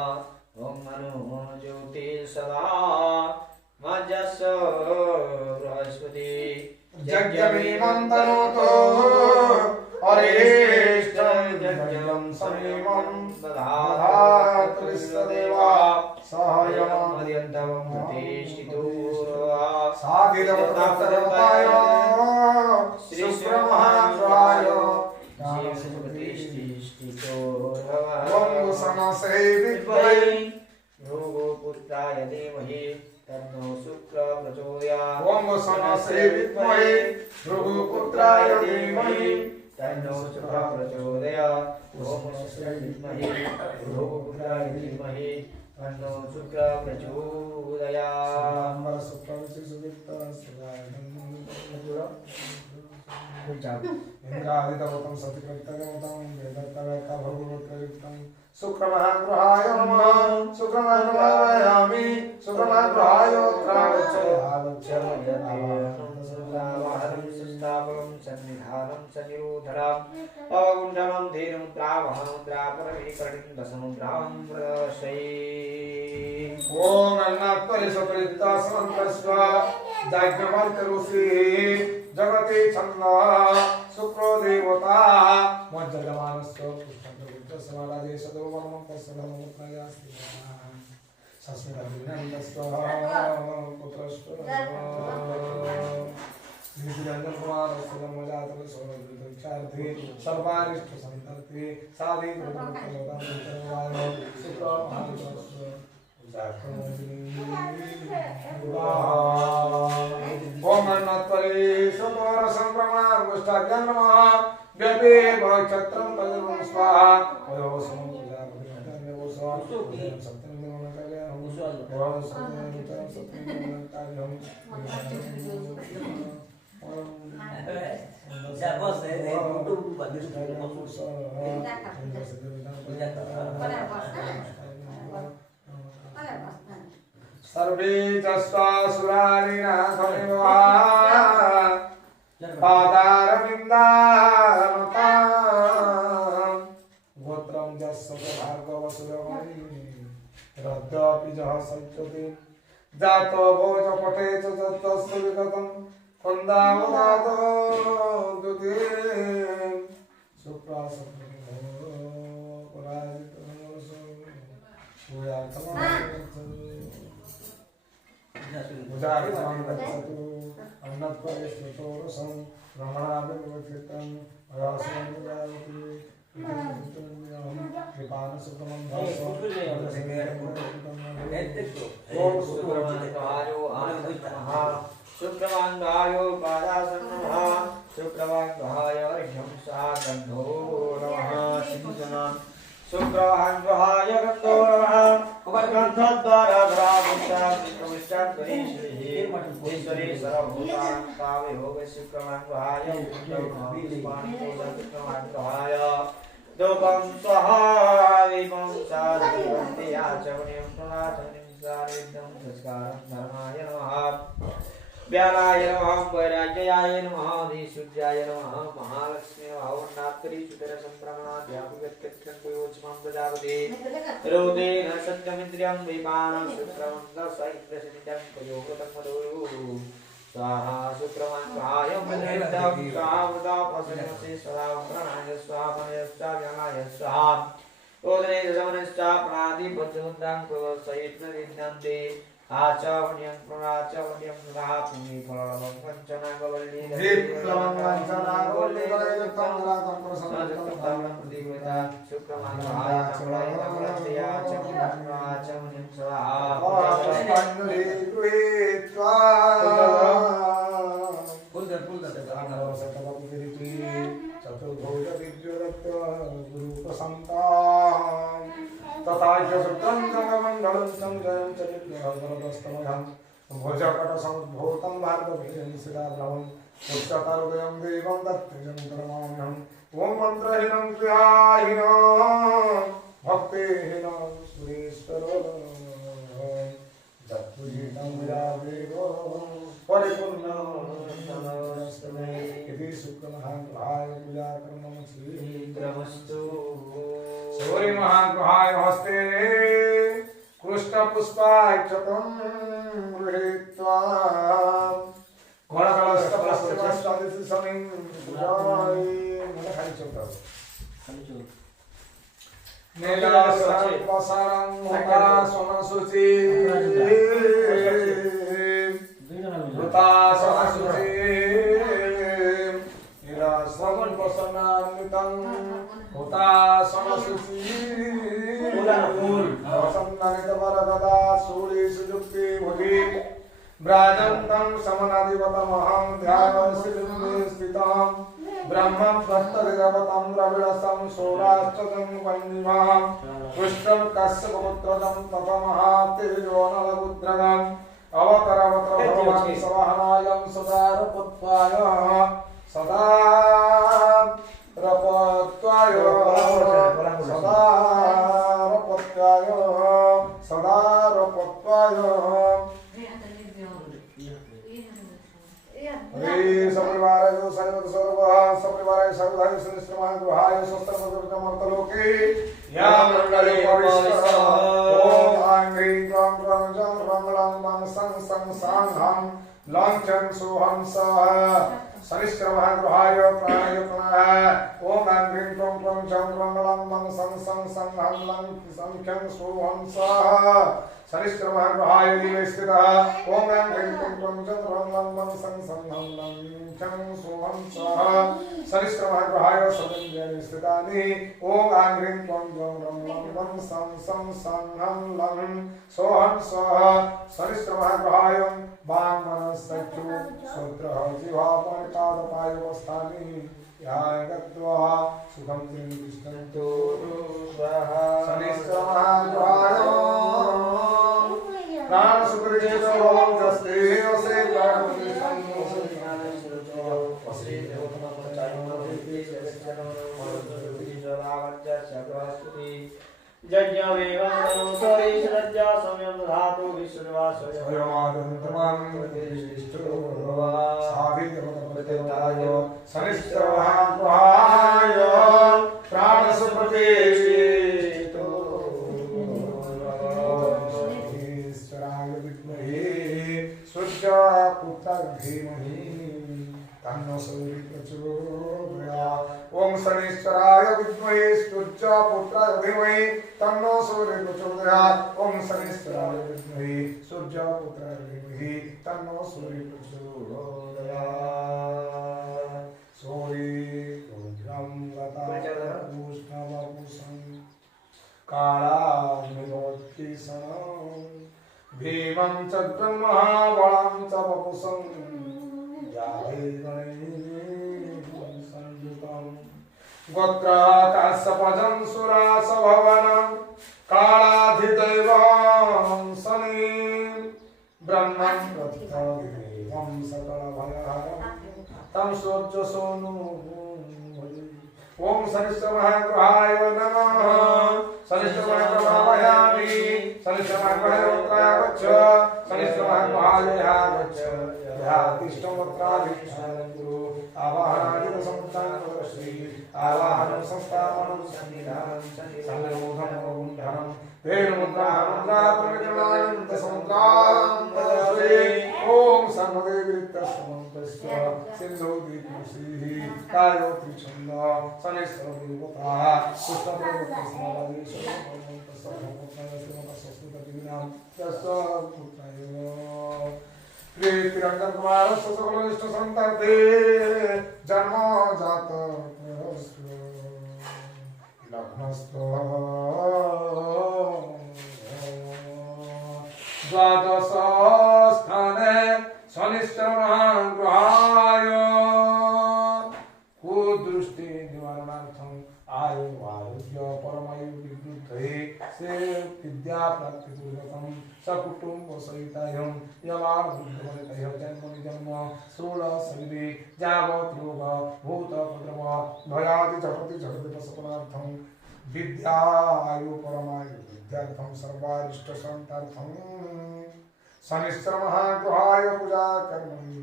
ॐ मनो ज्योति सदा मजस बृहस्पति यज्ञमीमं तनोतो अरेष्टं यज्ञं समीमं दधातु विश्वदेवा सहायमद्यन्तवं प्रतिष्ठितुर्वा साधिरवताय श्रीश्रीमहाग्रहाय भृगुपुत्राय धीमहि तन्नो शुक्रः प्रचोदयात् ओम सनसे विद्महे भृगुपुत्राय धीमहि तन्नो शुक्रः प्रचोदयात् ओम सनसे विद्महे भृगुपुत्राय धीमहि तन्नो शुक्रः प्रचोदयात् नंबर शुक्रवसी सुवित्ता इंद्रादितवतं सतिकृत्यगमतं वेदत्तवेत्ता भगवत्प्रयुक्तं शुक्रमहाग्रहाय नमः शुक्रमहाग्रहायामि शुक्रमहाग्रहायोत्रावच्छरवाहनं संस्थापकं सन्निधानं सनिरोधराम् अवगुण्डनं धीरमुद्रावहमुद्रापरमीकरणं दशमुद्रां प्रदर्शयि ओम अन्नात्परिसपरिता समन्तस्व जाज्ञवल्क्यऋषि जगति छन्ना शुक्रो देवता मज्जलमानस्य पुष्पन्तपुत्रसमाराजे सदोवर्मं तस्सधर्मपुत्रयास्ति सस्मिताभिनन्दस्व पुत्रस्व श्रीरंजनकुमारस्य जन्मजातं सोमदुर्दक्षार्थे सर्वारिष्टसन्तर्थे साधि प्रभुत्तमोदान्तर्वायो शुक्रमहाविश्वस्य ओम अन्नत्वरे सुतोर संक्रमणार्गुष्टाज्ञन्नमः व्यपे भक्षत्रं तजरुं स्वाहा वयो समुद्रापतिर्देवो स्वाहा सत्यं देवमकर्यं स्वाहा सत्यं सत्यं कार्यं सर्वे चस्वासुराणि नाथमिवाः पादारविन्दामताम् गोत्रं यस्य भार्गवसुरमणि रद्यापि जः सञ्चते जातो भोजपटे च तस्य विगतं कन्दावदातो दुते सुप्रासन्नो पराजितमनसो भुजार्थं गच्छतु अन्नत्वयस्तोरसं रमणाभिवक्षितं अयासनं विदायति शुक्रवांगायो पादासन्नमः शुक्रवांगाय अर्घ्यं सागन्धो नमः सिंहनां शुक्रवांगाय गन्धो नमः ग्रन्थद्वारा ग्रामस्तां ईश्वरी सर्वभूतान्तावे भोग शुक्रवांगाय शुक्रवांगाय दोपं स्वाहा विमं साधुवन्ति आचमनीयं प्रणाचमनीयं सारिद्यं संस्कारं धर्माय नमः व्यालाय नमः वैराग्याय नमः अधिशुद्ध्याय नमः महालक्ष्मी नमः वन्नात्तरी सुतरसंभ्रमणाध्यापिकत्कत्कण्डयोज्मं प्रजापति रोदेन सत्यमिन्द्रियं विपानं शुक्रमङ्गलसहितसिद्धं प्रयोगतं मधुरु स्वाहा शुक्रमङ्गाय मधुरं स्वाहावृतापसनसे सदा प्राणाय स्वाहा मनयश्च व्यालाय स्वाहा ओदने समनश्च प्राणादिपञ्चमुद्रां प्रवसयित्वविद्यन्ते आचमनीयं प्रणाचमनीयं पुण्य फलं पंचनागवल्ली दीप्लवं वञ्चनागवल्ली कलयुक्तं रातं प्रसन्नं प्रदीपता शुक्रमानाय चमलाय चमनीयं स्वाहा पाण्डुलीकृत्वा चतुर्भुज दिव्यरत्न गुरुप्रसन्तां तथा च शुक्रं जगमण्डलं संजयं च दिव्यहरदस्तमयं भुजकटसमुद्भूतं भार्गवीयं शिलाभ्रमं उच्चतरुदयं देवं दत्तजं परमाह्यम् ॐ मन्त्रहीनं क्रियाहीनं भक्तिहीनं सुरेश्वरो दत्तुहीनं विरादेवो परिपूर्णस्तमे इति शुक्रमहाग्रहाय पूजाकर्मं शीघ्रमस्तु सूर्यमहाग्रहाय हस्ते कृष्णपुष्पाक्षतं गृहीत्वा कोणकलस्तपस्यमस्तादिशमिं पूजाय नीलासरं मुखासनसुचि वृतासनसुचि नीलासवनवसनान्वितं हुतासनसुचि वसन्ननितवरगदा शूलिसुजुक्ति भुजि ब्राजन्तं समनादिवतमहं ध्यानसिलिम्बे स्थितं ब्रह्मं दत्तविगवतं द्रविडसं सौराष्ट्रं वन्दिमां कृष्णं कश्यपपुत्रजं तपमहातेजोनलपुत्रगम् अवतरवतर भगवान् सवहनायं सदारपत्वाय सदारपत्वाय सपरिवाराय सपरिवाराय सर्वधाय सुनिश्रमहाग्रहाय स्वस्त्रमर्तलोके या मंगले पविष्ट ओम ऐं ह्रीं क्लीं क्लं जं रं मं सं सं सां हं लं चं सुहं सः शनिश्चरमहाग्रहाय प्राणाय प्राणः ओम ऐं ह्रीं क्लीं क्लं जं रं मं सं सं सं हं लं चं सुहं सः शनिश्चरमहाग्रहाय दिवे स्थितः ओम ऐं ह्रीं क्लीं क्लं जं रं मं सं सं हं लं चं सुहं सः शनिश्चरमहाग्रहाय समिन्द्रियाणि स्थितानि ओम ऐं ह्रीं क्लीं जं रं मं सं सं सं हं लं सोहं सः शनिश्चरमहाग्रहाय वाङ्मनश्चक्षु श्रोत्रः जिह्वा पाणिपादपायोवस्थानि याय गत्वा सुखं तिष्ठन्तु शनिश्चरमहाग्रहाय प्राणसुखरितो जस्ते वसे प्राणप्रतिष्ठन्तु वसे देवतमं यज्ञमेवानुसरि श्रद्धा सम्यं दधातु विश्ववासय शनिश्चरमहाग्रहाय प्राणसुप्रतिष्ठितो शनिश्चराय विद्महे सूर्यपुत्राय धीमहि तन्नो सूर्यः प्रचोदयात्। ओम शनिश्चराय विद्महे सूर्यपुत्राय धीमहि तन्नो सूर्यः प्रचोदयात्। ओम शनिश्चराय विद्महे सूर्यपुत्राय धीमहि तन्नो सूर्यः प्रचोदयात्। सूर्यं लताभूषणवपुषं कालाग्निवत्किसनं भीमं चक्रं महाबलं च वपुषं गोत्राकाशपजं सुरासभवनं कालाधिदैवं शनि ब्रह्मं प्रथितं सकलभयहरं तं सूर्यसोनु ओम शनिश्चरमहाग्रहाय नमः। शनिश्चरमहाग्रहावयामि शनिश्चरमहाग्रहाय उत्तरागच्छ शनिश्चरमहाग्रहाय गच्छ ध्यातिष्ठमत्राधिष्ठानगुरु आवाहनानि संस्थानश्री आवाहनं संस्थापनं सन्निधानं संरोधनं गुण्धनं तेन मुद्रामुद्रात्मकरणानन्त समुद्रान्तश्री ओम सर्वदेवृत्तसमन्तस्य सिन्धुदीपश्रीः कायो त्रिछन्द शनिश्चरदेवता पुष्पदेवता प्रीतिरंजन कुमार सकलनिष्ठ संतते जन्म जात लग्नस्थ द्वादश स्थाने शनिश्चर महाग्रहाय कुदृष्टि निवारणार्थम आयु आरोग्य परमायु विद्युते से विद्या प्राप्ति पूर्वकम सकुटुंब सहितायं यवान बुद्धवनितयं जन्मनि जन्म स्थूल शरीरे जावत रोग भूत उपद्रव भयादि झटति झटति पशुपदार्थं विद्या आयु परमायु विद्यार्थं सर्वारिष्ट संतार्थं शनिश्चर महाग्रहाय पूजा कर्मणि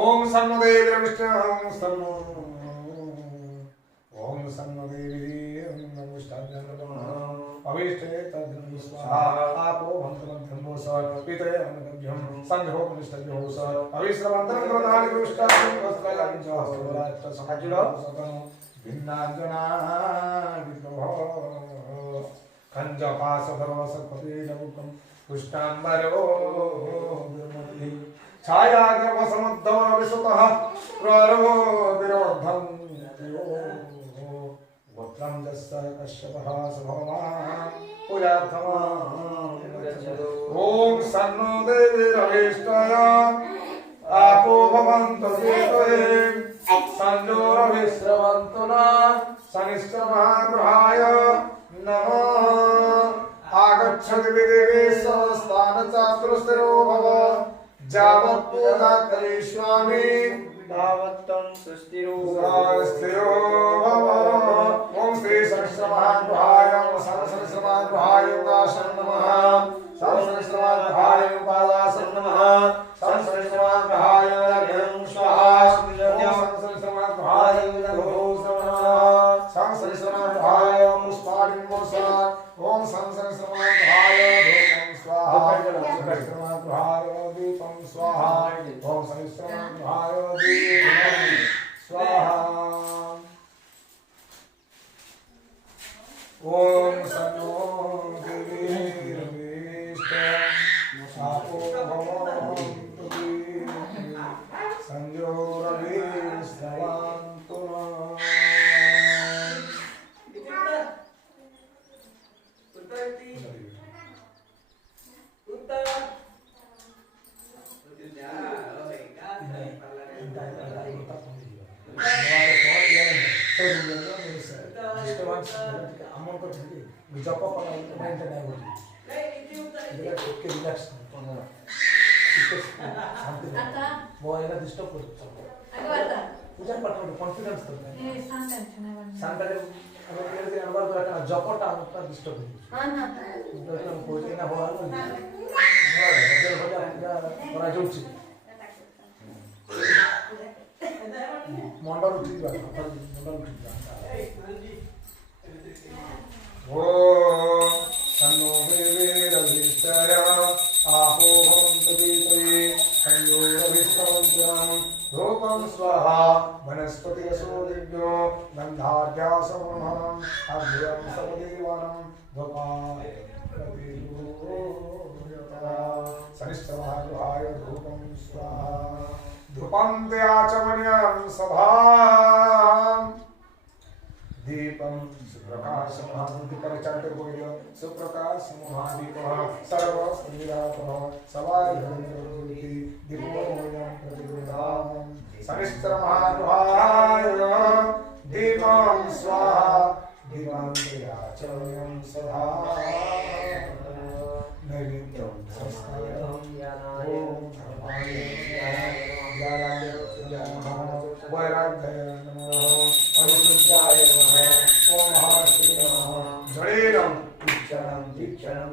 ओम सन्मदेवी विष्णु सन्नो ओम सन्मदेवी अभिष्टे तद्रं स्वाहा आपो भंतमध्यमो स पितरे अनगभ्यं संघो निष्ठभ्यो स अविश्रवन्तरं प्रदानि विष्टानि वस्त्रयं च हस्तवराष्ट सहजुरो सतनो भिन्नाञ्जना विद्रोह खञ्जपासधर्मसपतिनमुकं पुष्टाम्बरो विरमति छायागर्भसमुद्धवनविसुतः प्ररो विरोधं गोत्रं जस्य कश्यपः सभवान् पूजार्थमान् ओम सन्नो देवीरभीष्टाय आपो भवन्तु सेतुवे संजोरभिश्रवन्तु न शनिश्चर महाग्रहाय नमः आगच्छति विदेवे स्थानचातुस्थिरो भव जावत् पूजा करिष्यामि तावत्तं सुस्थिरो भव ओम श्री शनिश्चरमहाग्रहाय शनिश्चरमहाग्रहाय उपासन नमः शनिश्चरमहाग्रहाय उपासन नमः शनिश्चरमहाग्रहाय अर्घ्यं स्वाहा शनिश्चरमहाग्रहाय नमो नमः शनिश्चरमहाग्रहाय पुष्पाणि वर्षा ओम शनिश्चरमहाग्रहाय धूपं स्वाहा शनिश्चरमहाग्रहाय दीपं स्वाहा ओम शनिश्चरमहाग्रहाय दीपं स्वाहा ओम सन्नो देवीर्विष्ट आपो भवन्तु संजोरभिश्रवन्तु जप माइंड नहीं होती के रिलैक्स शांति वो है ना डिस्टर्ब कर पूजा पाठ में कॉन्फिडेंस तो ए शांत है ना सांतारे ଆମେ କେମିତି ଆଣବାର ଦ୍ୱାରା ଜପଟା ଆମ ପୁରା ଡିଷ୍ଟର୍ବ ହେଇଯାଉଛି हां हां ମୁଁ କହୁଛି ନା ହବା କରାଯାଉଛି ମଣ୍ଡଳ ଉଠିଯିବା ମଣ୍ଡଳ ଉଠିଯିବା ଓ ସନ୍ନୋ ଦେବୀରଭିଷ୍ଟୟ आपो भवन्तु दीपये संयोगविस्तवन्त्यं धूपं स्वाहा वनस्पतिरसो दिव्यो गन्धाढ्यासमोहनम् अभ्यं सर्वदेवानं धूपाय प्रतिरूयतः शनिश्चरमहागृहाय धूपं स्वाहा धूपं त्याचमन्यं सभाम् दीपं सुप्रकाशमहादीपरिचारित भूयो सुप्रकाशमहादीपः सर्वस्त्रीरापः सवायुर्ज्योति दीपोमयं प्रतिगृह्णामि शनिश्चरमहागृहाय दीपं स्वाहा दीपान्तयाचमन्यं सदा नैवेद्यं संस्कारं ॐ धर्माय ज्ञानाय वैराग्याय नमः अनुरुद्धाय नमः ओम महाश्री नमः जड़ेरम दीक्षणम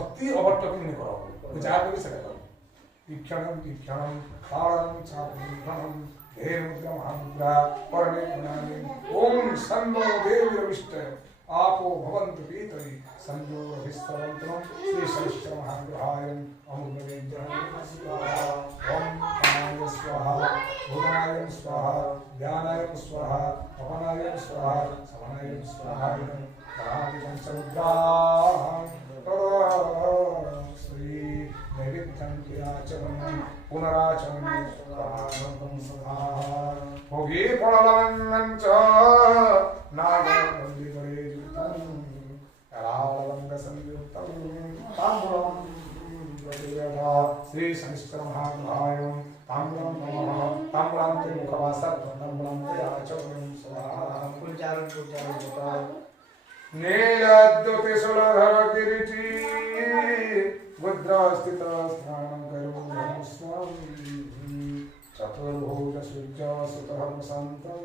अति अवट्टकिनी करो विचार भी सके करो दीक्षणम ताड़म चापम धेनुद्रम मुद्रा परणे गुणानि ओम सन्नो देवीरविष्ट आपो भवन्तु पीतरि संयो अभिस्तवन्तु श्री शनिश्चर महाग्रहाय अमृतवेद्यं स्वाहा ओम प्राणाय स्वाहा भूताय स्वाहा ज्ञानाय स्वाहा अपनाय स्वाहा समानाय स्वाहा प्राणाय पंचमुद्रा श्री नैवेद्यं क्रियाचरणं पुनराचरणं स्वाहां सदा भोगे फलवन्नं च नागवल्लीवरे युक्तं करावलंगसंयुक्तं ताम्बूलं प्रतिवेदा श्री शनिश्चर महाग्रहाय ताम्बूलं नमः ताम्बूलान्ते मुखवासात् ताम्बूलं आचरणं स्वाहा पुजारं होता नीलद्युतिशूलधर किरीटी गुद्रास्थित स्नानं करोमि स्वामी चतुर्भुज सूर्य सुतः वसन्तं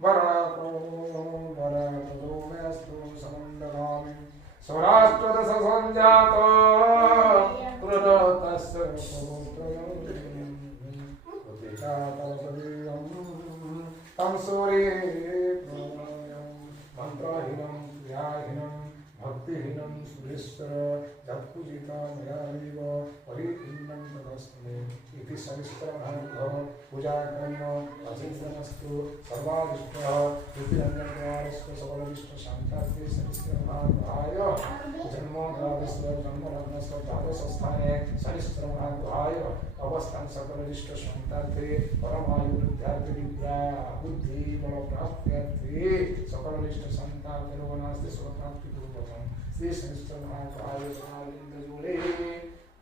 वरदो मेऽस्तु समन्दगामि स्वराष्ट्रदश सञ्जात कृतस्य पवित्रं तं सूर्ये मंत्रहीनं क्रियाहीनं भक्तिहीनं सुरेश्वर जत्पूजिता मयादेव परिपूर्णं तदस्मे इति शनिश्चरमहाग्रह पूजाकर्म अचिन्तनस्तु सर्वादिष्टः ज्योतिरञ्जनद्वारस्य सकलविष्टशान्तार्थे शनिश्चरमहाग्रहाय जन्मोद्रादस्य जन्मलग्नस्य द्वादशस्थाने शनिश्चरमहाग्रहाय अवस्थान सकलविष्टशान्तार्थे परमायुर्वृद्ध्यार्थे विद्या बुद्धि बलप्राप्त्यर्थे सकलविष्टशान्तार्थे स्वप्राप्ति पूर्वकं श्री शनिश्चर महाग्रहाय प्रणालिन्दजूले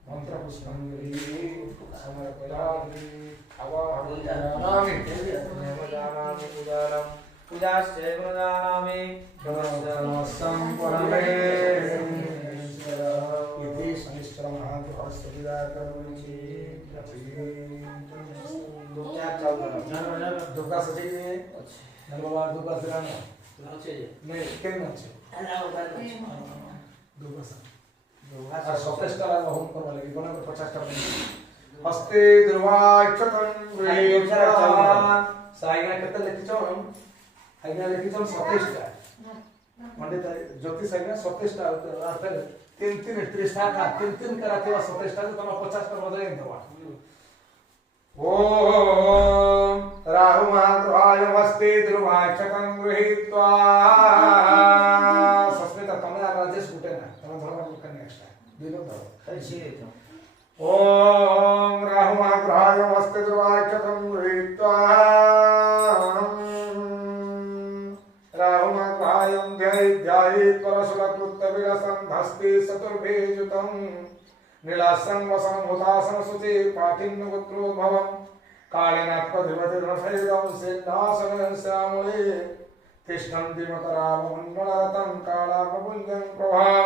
मंत्रपुष्पाञ्जलि समर्पयामि अवाहनामि पूजारं पूजाश्चैव जानामि नमस्तं परमेश्वर इति शनिश्चर महाग्रहस्य पूजाकर्मणि दुर्गा सजी धन्यवाद दुर्गा सिराना नहीं केन अच्छे दुर्गा और सतेष्टा होम करवा लगी बना को 50 टा हस्ते दुर्वाक्षतन साइना केते लिखि छ आइना लिखि छ 27 टा पंडित ज्योतिष आइना 27 टा अर्थ 3 शाखा 3 करा के 27 टा तो 50 टा बदले दवा ओम राहु महाग्रहाय हस्ते दुर्वाक्षतन गृहीत्वा संस्कृत तमिल राजेश गुटे ना तम धर्म गुटे नेक्स्ट दिनो दो ओम राहु महाग्रहाय हस्ते दुर्वाक्षतन गृहीत्वा राहु महाग्रहाय ध्यायेत् परशुलकृत्य विलसन् हस्ते चतुर्भुजयुतं नीलासन वसन हुतासन सुचे पाठिन्न पुत्रोद्भवं कालेनात्मधिपतिर्नशैरं सिद्धासन श्यामले तिष्ठन्ति मकराममण्डलरतं कालामपुञ्जं प्रभां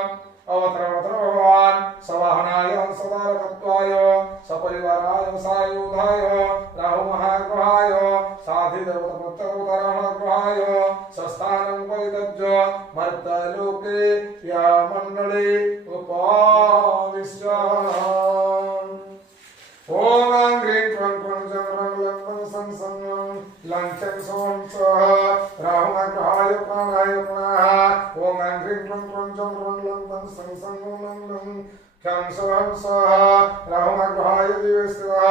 अवतर भगवान सवाहनाय सदारकत्वाय सपरिवाराय सायुधाय राहु महाग्रहाय साधिदेवतप्रत्यवतारग्रहाय सस्थानं परित्यज्य मर्त्यलोके या मण्डले उपाविश्य ओम ग्रीं क्लं क्लं जं रं लं लं सं सं लं चं सों सः राहुग्रहाय प्राणाय प्राणः ओम ग्रीं क्लं क्लं जं रं लं लं सं सं लं लं चं सों सः राहुग्रहाय दिवे स्थितः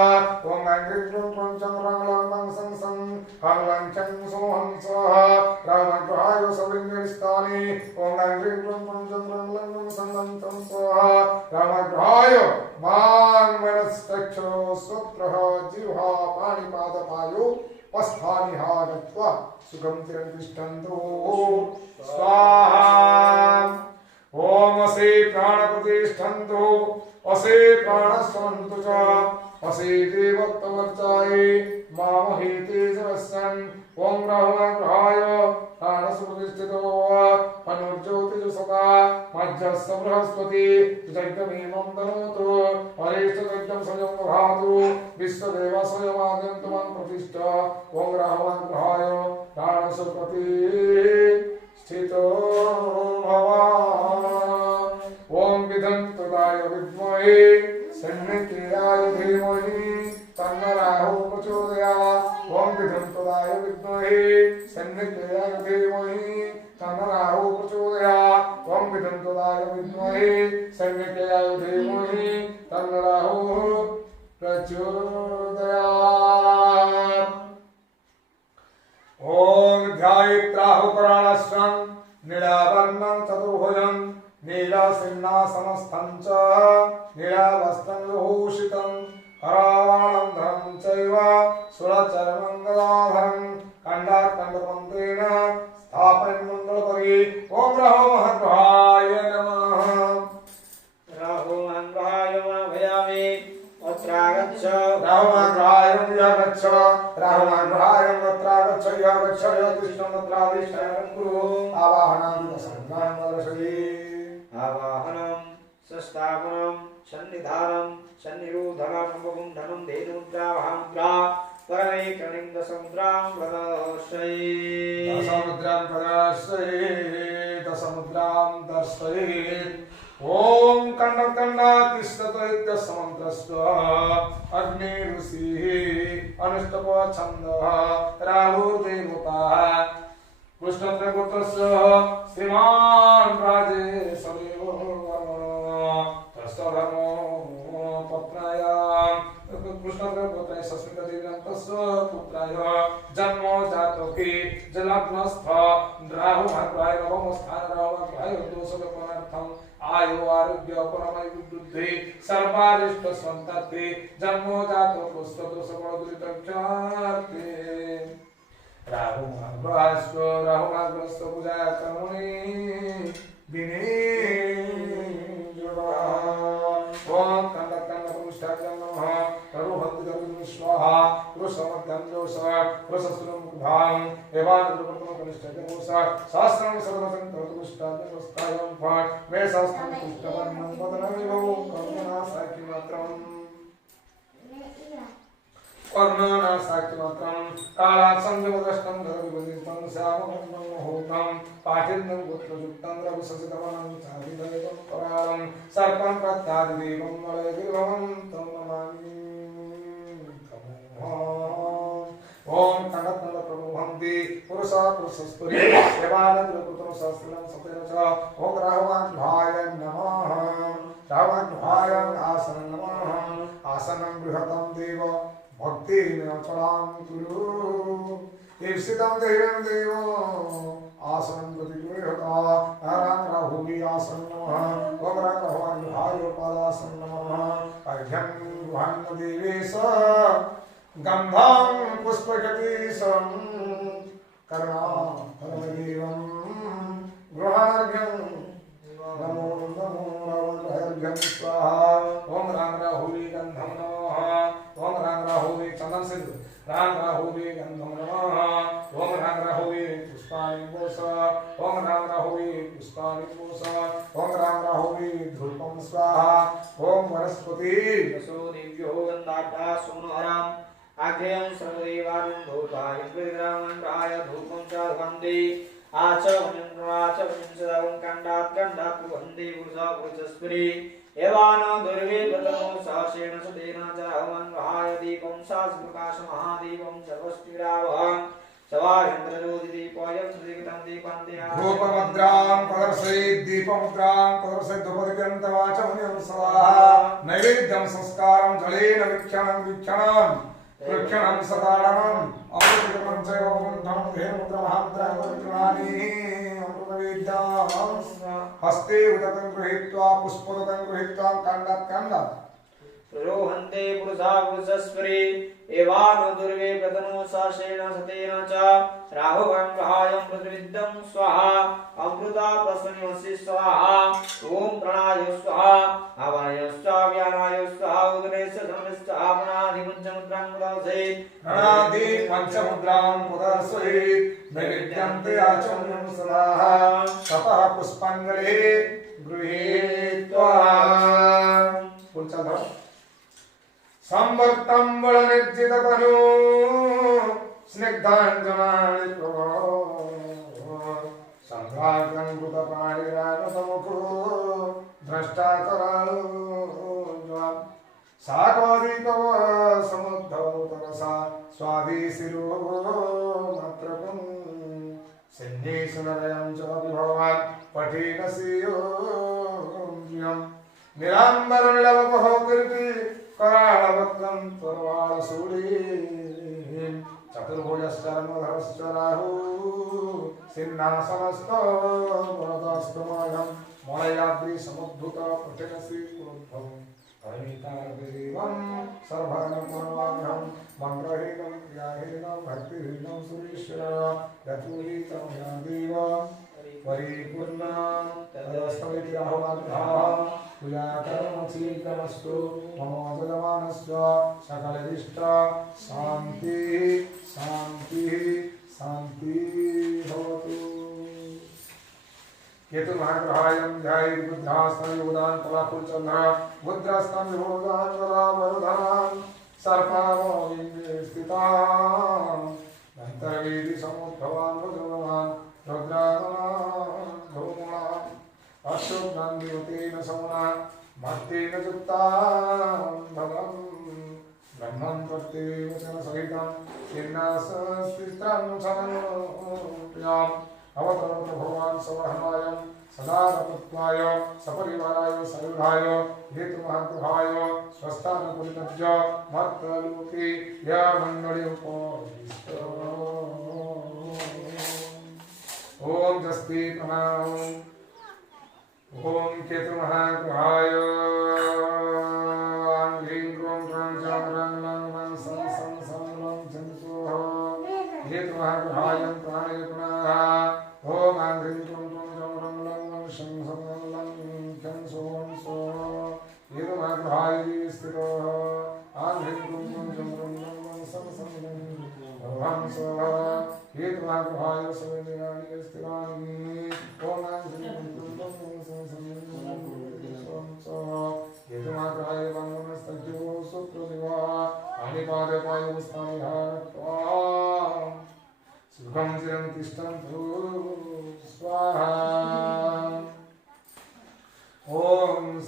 ओम ग्रीं क्लं क्लं जं रं लं लं सं सं लं चं सों सः राहुग्रहाय सविंगस्थानि ओम ग्रीं क्लं क्लं जं रं लं लं सं लं सः राहुग्रहाय मान मनस्तक्षो सूत्रः जिह्वा पाणिपादपायो पस्थानिहा गत्वा सुखं चिरं तिष्ठन्तु स्वाहा ओम असे प्राणप्रतिष्ठन्तु असे प्राणस्वन्तु च असे देवत्ववर्चाये मामहे तेजस्सन् ओम राहुग्रहाय प्राणसुप्रतिष्ठितो अनुर्ज्योतिषसता मज्जस्य बृहस्पति जगदमीमं तनोतु अरेष्टयज्ञं स्वयं दधातु विश्वदेव स्वयमाद्यन्तु मं प्रतिष्ठ ओम राहुग्रहाय प्राणसुप्रतिष्ठितो भव ओम विदन्तदाय विद्महे सन्निकेयाय धीमहि तन्नो राहुः प्रचोदयात् ओम विदन्तदाय विद्महे सन्निकेयाय धीमहि तन्नो राहुः प्रचोदयात् ओम विदन्तदाय विद्महे सन्निकेयाय धीमहि तन्नो राहुः प्रचोदयात् ओम ध्यायेत् राहुपुराणस्वं नीलावर्णं चतुर्भुजं नीलसिंहासनस्थं च नीलावस्त्रं विभूषितं हरावाणं धनं चैव सुरचर्मं गदाधरं खण्डात्खण्डमन्त्रेण स्थापयन् मङ्गलपरि ओम राहुमहाग्रहाय नमः राहुमहाग्रहाय नमः भयामि अत्रागच्छ राहुमहाग्रहाय यगच्छ राहुमहाग्रहाय तत्रागच्छ यगच्छ यतिष्ठं तत्राधिष्ठानं कुरु आवाहनां संज्ञानमर्षति आवाहनं संस्थापनं सन्निधानं सन्निरोधनं वकुण्ठनं धेनुमुद्रावहामुद्रा परमे कणिं दशमुद्रां प्रदर्शये दशमुद्रां दर्शयेत् ओम कण्डकण्डातिष्ठत समन्त्रस्य अग्नि ऋषिः अनुष्टपः छन्दः राहुर्देवता कृष्णत्रयगोत्रस्य श्रीमान् राजेशदेव तस्य धर्मो पत्न्यां कृष्णत्रयगोत्राय सस्मितदेव्यन्तस्य पुत्राय जन्म जातके जलग्नस्थ राहुमहाग्रहाय नवमस्थान राहुमहाग्रहाय दोषव्यपनार्थम् आयु आरोग्य परमवृद्धि सर्वारिष्ट सन्तते जन्म जातो पुस्तदोषबलदुरितक्षार्थे राहुमहाग्रहस्य पूजा कर्मणि ओम कण्डकण्डपुष्टाभ्यां नमः करोहन्ति स्वाहा कृशमध्यं जोषः कृशस्त्रं भां एवानुप्रपन्नं कनिष्ठं जोषः सहस्रं सर्वतं कर्तुष्टाभ्यवस्थायां फट् मे सहस्रं पुष्टवर्णं वदनमिवो कर्मणासाख्यमात्रम् कर्णनासाख्यमात्रं कालात् संजमदष्टं धरविभजितं श्यामवर्णं महोतं पाठिन्नं गोत्रयुक्तं रघुससितवनं चाभिदैवं परालं सर्पं प्रत्यादिदेवं वलयगिरिभवं तं नमामि ओम कण्डकण्डप्रभुहन्ति पुरुषा पुरुषस्पुरी देवानन्दपुत्रं सहस्रं सतेन च ओम राहुमहाग्रहाय नमः राहुमहाग्रहाय आसनं नमः आसनं बृहतं देव भक्तिर्नचलां कुरु ईप्सितं देवं देवो आसनं प्रतिगृह्यता नारायण राहुवी आसनं नमः ओम राहुमहाग्रहाय पादासनं नमः अर्घ्यं गुहान्न देवेश गंधं पुष्पकटीशं करुणाकरदेवं गृहार्घ्यं नमो नमो राहुर्घ्यं स्वाहा ओम राम राहुवी गंधं नमः ओम राम राहुवी चंदन सिद्ध राम राहुवी गंधं नमः ओम राम राहुवी पुष्पाणि घोष ओम राम राहुवी पुष्पाणि घोष ओम राम राहुवे ध्रुवं स्वाहा ओम वनस्पति वसो दिव्यो गन्धाढ्या सोमहरम् आग्नेयं सर्वदेवानं धूपाय इंद्राय धूपं च वन्दे आचमनं सदावं गन्धात् वन्दे पुरुषा पुरुषस्परि एवानो दुर्वे प्रथमो सहस्रेण सतेन च हवन् वहाय दीपं सास्प्रकाश महादीपं सर्वस्तिरावहं सवायन्द्रज्योतिदीपोऽयं सुदीप्तं दीपान्त्या धूपमुद्रां प्रदर्शयेत् दीपमुद्रां प्रदर्शयेत् धूपदीपन्तवाचमनियं स्वाहा नैवेद्यं संस्कारं जलेन विक्षणं कृक्षणं सदारणम् अमृतमं च योगुण्ठं धेनुद्रमहान्त्रं विक्रणानि अमृतवेद्यां हस्ते उदकं गृहीत्वा पुष्पोदकं गृहीत्वा काण्डात् रोहन्ते पुरुषा पुरुषस्परि एवानो दुर्वे प्रथमो सहस्रेण सतेन च राहुवं ग्रहायं प्रतिविद्धं स्वाहा अमृता प्रसन्नमसि स्वाहा ॐ प्राणाय स्वाहा आवाय स्वाहा व्यानाय स्वाहा उदरेश्च धर्मश्च आपणाधिपञ्चमुद्रां प्रदर्शयेत् प्रणादि पंचमुद्रां प्रदर्शयेत् नैवेद्यं ते आचमनं सदाः ततः पुष्पाञ्जलिः गृहीत्वा पुंसधर संवक्तं बलनिर्जिततनु स्निग्धाञ्जनानि संघातं कृतपाणिरानतमुखो द्रष्टाकराळो साकवादिकव समुद्धवतरसा स्वादिशिरो मात्रकं सिन्धेशनरयं च विभवान् पठेन श्रियं निराम्बरनिलवपहो कीर्ति कराळवक्त्रं त्वरवाळसूडी चतुर्भुजश्चर्मधरश्च राहुः सिंहासनस्थो वरदस्तमाघं मलयाद्रि समुद्धृत पठेनश्रीकुरुद्धं परिमितार्देवं सर्वानुपूर्वाघं मन्त्रहीनं क्रियाहीनं भक्तिहीनं सुरेश्वर यतुहीतं यादेव परिपूर्णं तदस्तमिति राहुमाग्रहः पूजाकर्मशीलमस्तु मम जलमानस्य सकलदिष्ट शान्तिः शान्तिः शान्तिः भवतु केतु महाग्रहायं ध्यायेद्बुद्धास्तं योदान् कलाकुलचन्द्र बुद्धास्तं योदान् कलावरुधान् सर्पावलिङ्गे स्थितान् अन्तर्वेदि समुद्भवान् भगवान् रुद्रान् धूमान् अशुभं देवतेन समना मत्तेन युक्तां भगं ब्रह्मं प्रत्येवचन सहितं चिन्नासस्तित्रं समन्व्याम् अवतरत भगवान् सवहनाय सदा नपत्वाय सपरिवाराय सरुधाय हेतुमहाग्रहाय स्वस्थानपुरितज्य मत्तलोके या मण्डले उपविष्ट ओम जस्ति प्रणाम ओम केतु महाग्रहाय ह्रीं क्रों क्रं चं रं लं वं सं सं सं लं चं सोः केतु महाग्रहाय प्राणय पुनः ओम ह्रीं क्रों क्रं चं रं लं वं शं सं लं चं सों सोः केतु महाग्रहाय स्थितः ह्रीं क्रों क्रं चं रं लं वं सं सं लं भगवान् सोः केतु महाग्रहाय सवेदयानि स्थिरानि ओम ह्रीं क्रों क्रं यजमाग्रहाय वन्दनस्तज्जो सुप्रदिवा अनिपादपायुस्थानिहात्वा सुखं चिरं तिष्ठन्तु स्वाहा ॐ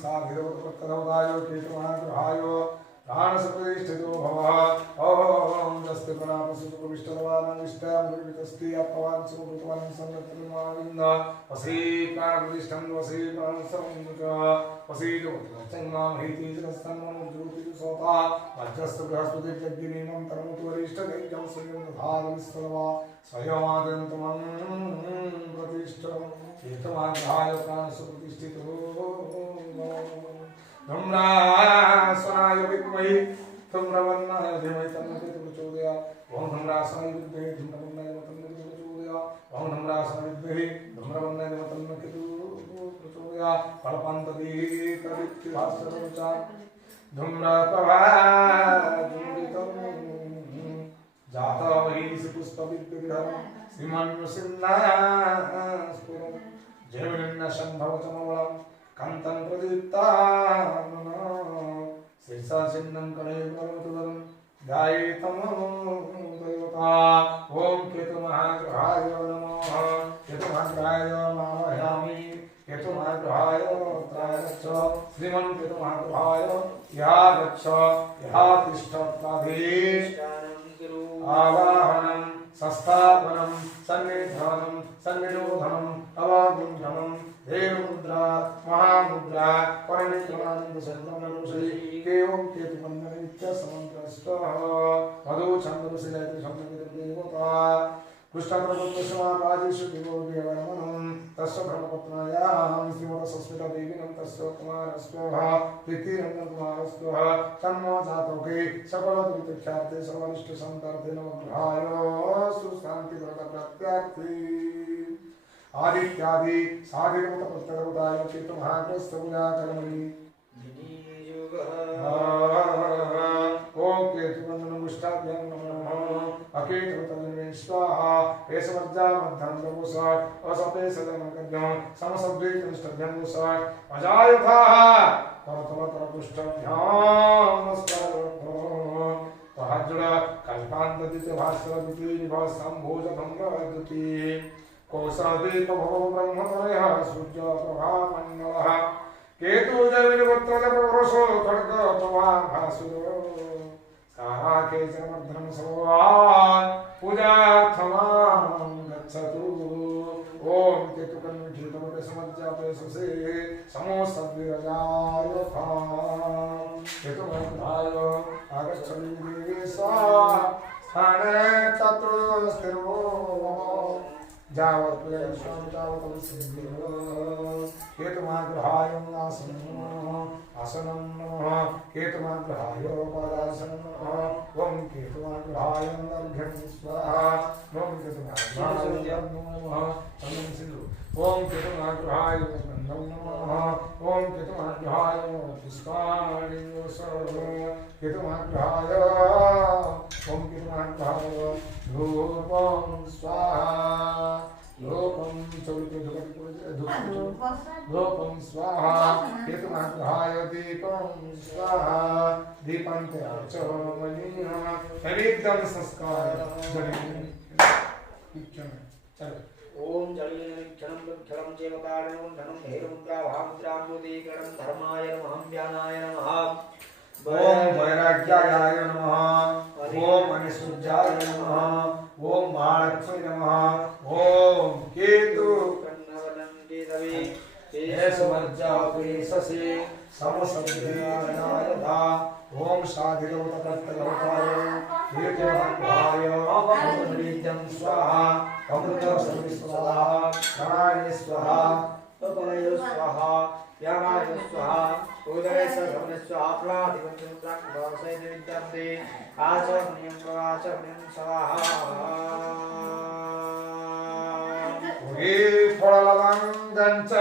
साधिरवत्प्रदाय केतुमहाग्रहाय प्राणसुप्रतिष्ठितो भवः ॐ दस्ते प्रणापसुप्रविष्टवाननिष्ठामृतस्ति अपवान् सुकृतवान् संरक्षणमाविन्द वसी प्राणप्रतिष्ठं वसी प्राणसंयुत वसी जोतिर्चन्नां हेतिजस्तन्मनुज्योतिर्सोता वज्रस्तु बृहस्पतिर्यज्ञनीमं तरमुतु वरिष्ठदैत्यं स्वयं दधारविस्ववा स्वयमादन्तमं प्रतिष्ठं केतुमहाग्रहाय प्राणसुप्रतिष्ठितो धूम्रासनाय विद्महे धूम्रवर्णाय धीमहि तन्नो प्रचोदयात् ओम धूम्रासनाय विद्महे धूम्रवर्णाय तन्नो प्रचोदयात् ओम धूम्रासनाय विद्महे धूम्रवर्णाय तन्नो प्रचोदयात् फलपान्तदीकरित्यभास्वरचा धूम्रप्रभाधूरितं जातमहीषि पुष्पविद्विग्रहं श्रीमन्नृसिंहास्फुरं जयविण्णशम्भवचमवलं कान्तं प्रदीप्तानन शीर्षा चिन्नं कणे प्रवतुदलं गायितं देवता ॐ केतुमहाग्रहाय नमः केतुमहाग्रहाय नमामि केतुमहाग्रहाय त्रायच्च श्रीमन् केतुमहाग्रहाय या गच्छ या तिष्ठत्वाधीश आवाहनं संस्थापनं सन्निधानं सन्निरोधनं अवागुण्ठनं देवमुद्रा महामुद्रा परमेश्वरानंद संगमनुषी केवं केतुमन्नित्य समन्त्रस्तः मधु छन्दसि जयति संगमिदेवता कृष्णप्रभुत्वसमाराजेषु देवोदेवनमनं तस्य ब्रह्मपत्न्यां श्रीमतसस्मिता देवीनं तस्य कुमारस्वः प्रीतिरङ्गकुमारस्वः तन्नो जातोके सकलदुरितख्याते सर्वानिष्टसन्तार्थे नवग्रहाय सुशान्तिव्रतप्रत्यार्थे आदित्यादि साधिरमतप्रत्यगताय केतुमहाग्रस्तपुजाकर्मणि ओम केतुवन्दनमुष्टाभ्यां नमः अकेतुतन्मे स्वाहा एषमज्जा मध्यं प्रभुसार असपेशदमकज्ञं समसद्वैतनिष्ठभ्यं मुसार अजायुधाः करतलकरपुष्टभ्यां नमस्कारः तहाजुड़ा कल्पान्तदित भास्करदिति निभासम्भोजभङ्गद्युति कौसलदीप भवो ब्रह्मतनयः सूर्यप्रभामण्डलः केतु जयविनिपुत्रजपवरसो खड्गपवाभासुरो काराकेशमर्धनं सर्वान् पूजार्थमां गच्छतु ॐ केतुकन्विषितमपि समज्जापयससे समोसद्विरजायथा केतुमन्धाय आगच्छति देवी स्वाहा स्थाने तत्र स्थिरो जावत् जावत् सिद्धिः केतुमाग्रहाय आसनं नमः केतुमाग्रहाय पादासनं नमः ॐ केतुमाग्रहाय अर्घ्यं स्वाहा ॐ केतुमाग्रहाय नमः चन्दनं सिन्धु ॐ केतुमाग्रहाय गन्धं नमः ॐ केतुमाग्रहाय पुष्पाणि केतुमाग्रहाय ॐ केतुमाग्रहाय धूपं स्वाहा धूपं धूपं स्वाहा केतुमाग्रहाय दीपं स्वाहा दीपं त्याचमनीः नैवेद्यं संस्कार चलो ओम जलिनीक्षणं क्षणं चेवतारणं धनं हेरुद्रा भामुद्रामुदीकरणं धर्माय नमः व्यानाय नमः ओम वैराग्याय नमः ओम अनिसुज्जाय नमः ओम महालक्ष्मी नमः ओम केतु कन्नवलं केतवे एषमर्जापुरीशसि समसद्धिनायधा ओम साधिरोतकर्तकर्ताय कीर्तिमहाय अमृतं स्वाहा अमृतं स्वाहा प्राणाय स्वाहा तपलय स्वाहा यानाय स्वाहा उदय सगमन स्वाहा प्लादिवंतं प्राक्भासय विद्यन्ते आचमनीयं प्रवाचमनीयं स्वाहा उगी फललवंगञ्च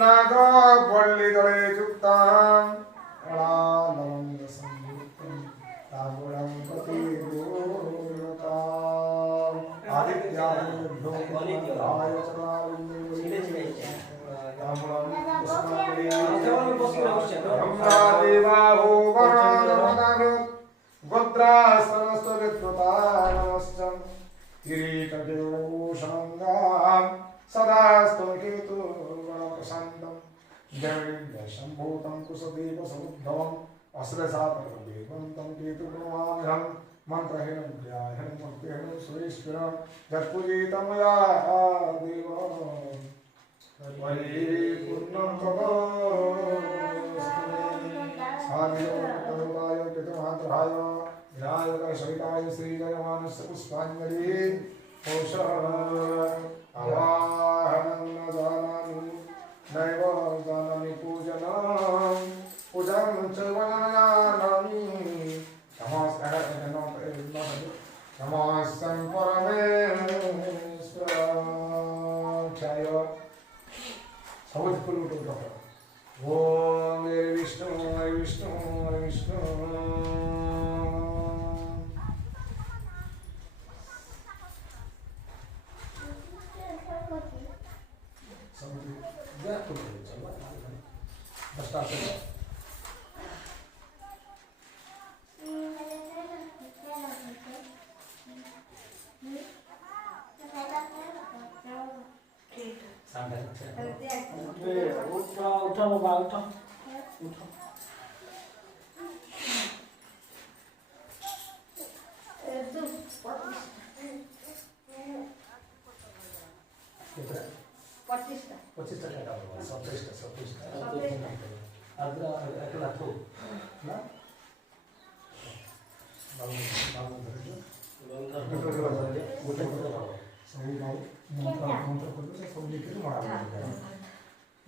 नागवल्लिदले युक्तां लवङ्गसंयुक्तं ताम्बूलं प्रतिगूढताम् आदित्याभ्यो आय ब्रह्मादेवाहो वरानमदानु गोद्रास्तनस्तवित्वतानमश्चं किरीटदेवभूषणङ्गां सदा स्तुकेतु गणप्रशान्तं जयशम्भूतं कुशदेवसमुद्भवम् अस्त्रसापरदेवन्तं केतुगुणवान्यं मन्त्रहीनं ध्यानं भक्तिहीनं सुरेश्वरं जत्पूजितं मया देव परिपूर्णं तदा साधियोत्तराय केतुमहाग्रहाय विनायकसहिताय श्रीजयमानस्य पुष्पाञ्जलि कौशः आवाहनं न जानामि नैव जानामि पूजनं पूजं च वनानामि नमस्तं परमेश्वराय सबूत फुल उठो ओम विष्णु विष्णु विष्णु सब उठो बाबा उठो उठो पच्चीस टका 27 अदर एकला थो ना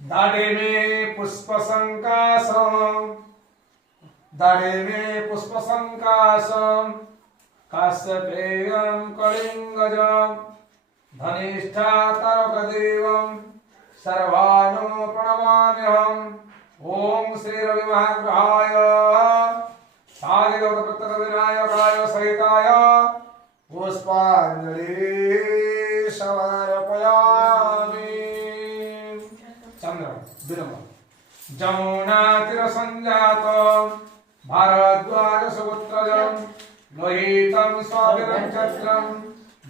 दाढ़े में पुष्प संकासम दाढ़े में पुष्प संकासम काश्यपेयं कलिंगजम धनिष्ठा तरकदेवं सर्वानो प्रणमाम्यहम् ओम श्री रवि महाग्रहाय साधिगौतप्रत्यग विनायकाय सहिताय पुष्पांजलि समर्पयामि। चंद्र विरम जमुना तीर संजात भारद्वाज सुपुत्रजं लोहितं स्वाभिरक्षत्रं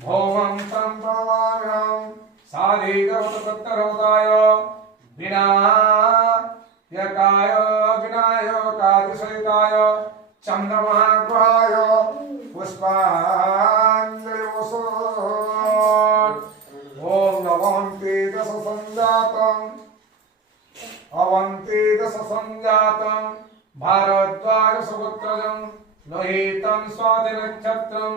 भौमं तं प्रणमाम्यहम् साधिगौतप्रत्यगौताय विनायकाय विनायकादिसहिताय चन्द्रमहाग्रहाय पुष्पाञ्जलि ओम नवन्ति दश संजातम् अवन्ति दश संजातम् भारद्वाज सुपुत्रजं लोहितं स्वातिनक्षत्रं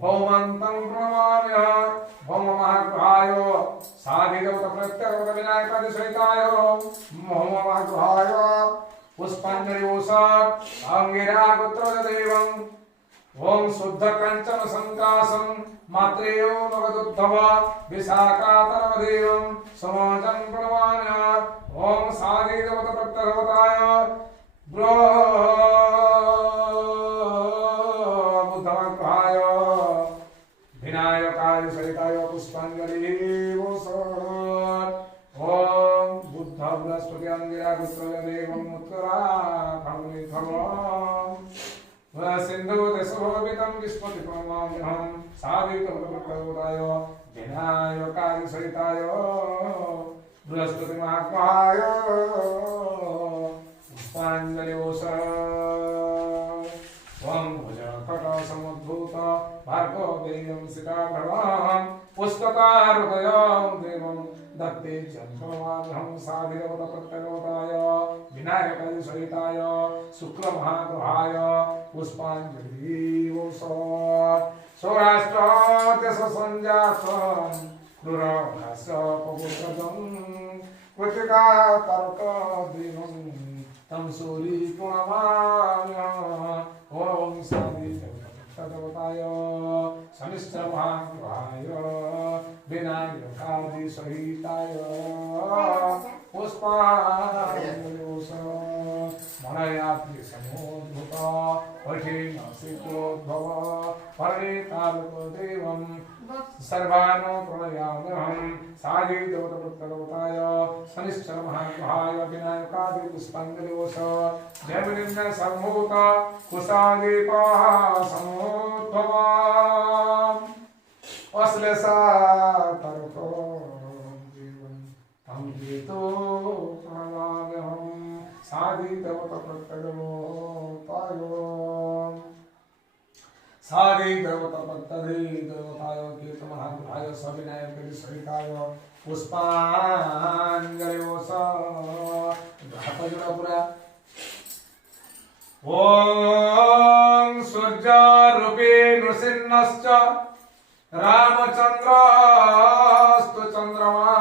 भौमन्तं प्रणमाम्यहम् भौम महाग्रहाय साधिगौतप्रत्यगौत विनायकादिसहिताय भौम महाग्रहाय पुष्पांजलि अंगिरा गोत्रदेवं ओम शुद्ध कंचन संकासं मात्रेयो मगदुद्धव विशाखातरवदेवं समोजं प्रणमाम्यहम् ओम साधिगौतप्रत्यगौताय बुद्धमग्रहाय विनायकाय सहिताय पुष्पांजलि ओम बुद्ध बृहस्पति अंगिरा गोत्रदेवं उत्तराखण्डमिथवम् सिंधु देशोभितं विस्मति प्रणमाम्यहम् साधिगौतप्रत्यगौताय विनायकाय सहिताय बृहस्पति महाग्रहाय पुष्पांजलि ओम भुजकट समुद्भूत भार्गवेयं सीताभ्रवां पुष्पकारहृदयं देवं दत्ते चन्द्रमाभ्यं साधिगौतप्रत्यगौताय विनायकाय सहिताय शुक्ल महाग्रहाय पुष्पांजलि सौराष्ट्र देश संजातं क्रूरभाष्य पपुत्रजं कृतिका तर्क देवं तं सूरी प्रणमाम्यहम् ओम साधिगौतप्रत्यगौताय शनिश्चर महाग्रहाय विनायकादिसहिताय पुष्पांजलि मनयात्रि समोद्भूत कठिन शीतोद्भव परितालकदेवं सर्वानो प्रणयाम्यहम् साधिगौतप्रत्यगौताय शनिश्चर महाग्रहाय विनायकादि पुष्पांजलि जयविनिम्न सम्भूत कुशादीपः समुद्भव अश्लेषा तर्को जीवन तं गीतो प्रणमाम्यहम् साधिगौतप्रत्यगौताय साधिगौतप्रत्यगौताय कीर्तमहाग्रहाय सविनायकाय सहिताय पुष्पांजलि पुरा ओम सूर्यरूपी नृसिंहश्च रामचन्द्रस्तु चन्द्रमा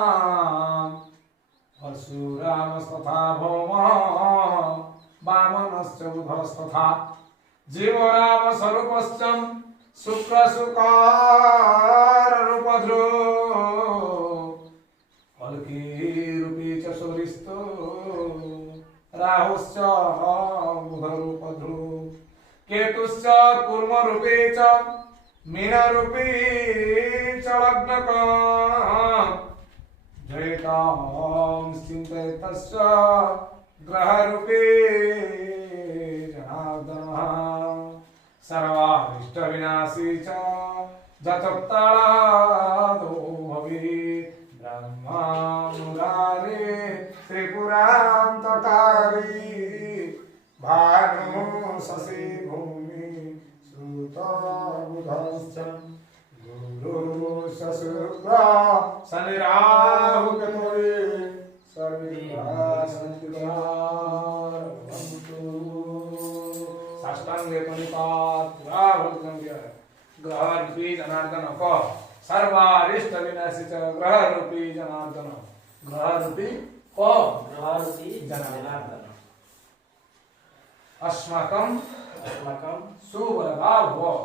परशुरामस्तथा भौमः वामनश्च बुधस्तथा जीवराम स्वरूपश्च शुक्रशुकाररूपधृ कल्कीरूपी च सूरिस्तु राहुश्च बुधरूपधृ केतुश्च कूर्मरूपी च मीनरूपी च लग्नकम् जयतां चिन्तयतश्च ग्रहरूपी जनार्दनः सर्वाभीष्टविनाशी च जचत्ताळादो भवेत् ब्रह्मा त्रिपुरान्तकारी भानु शशि भूमि श्रुतबुधश्च गुरु शशुक्र शनिराहु केतवे साष्टांगे ग्रह रूपी जनार्दन को सर्वारिष्ट विनाशी च ग्रह रूपी जनार्दन ग्रह रूपी को जनार्दन अस्माकं सुवरदा भव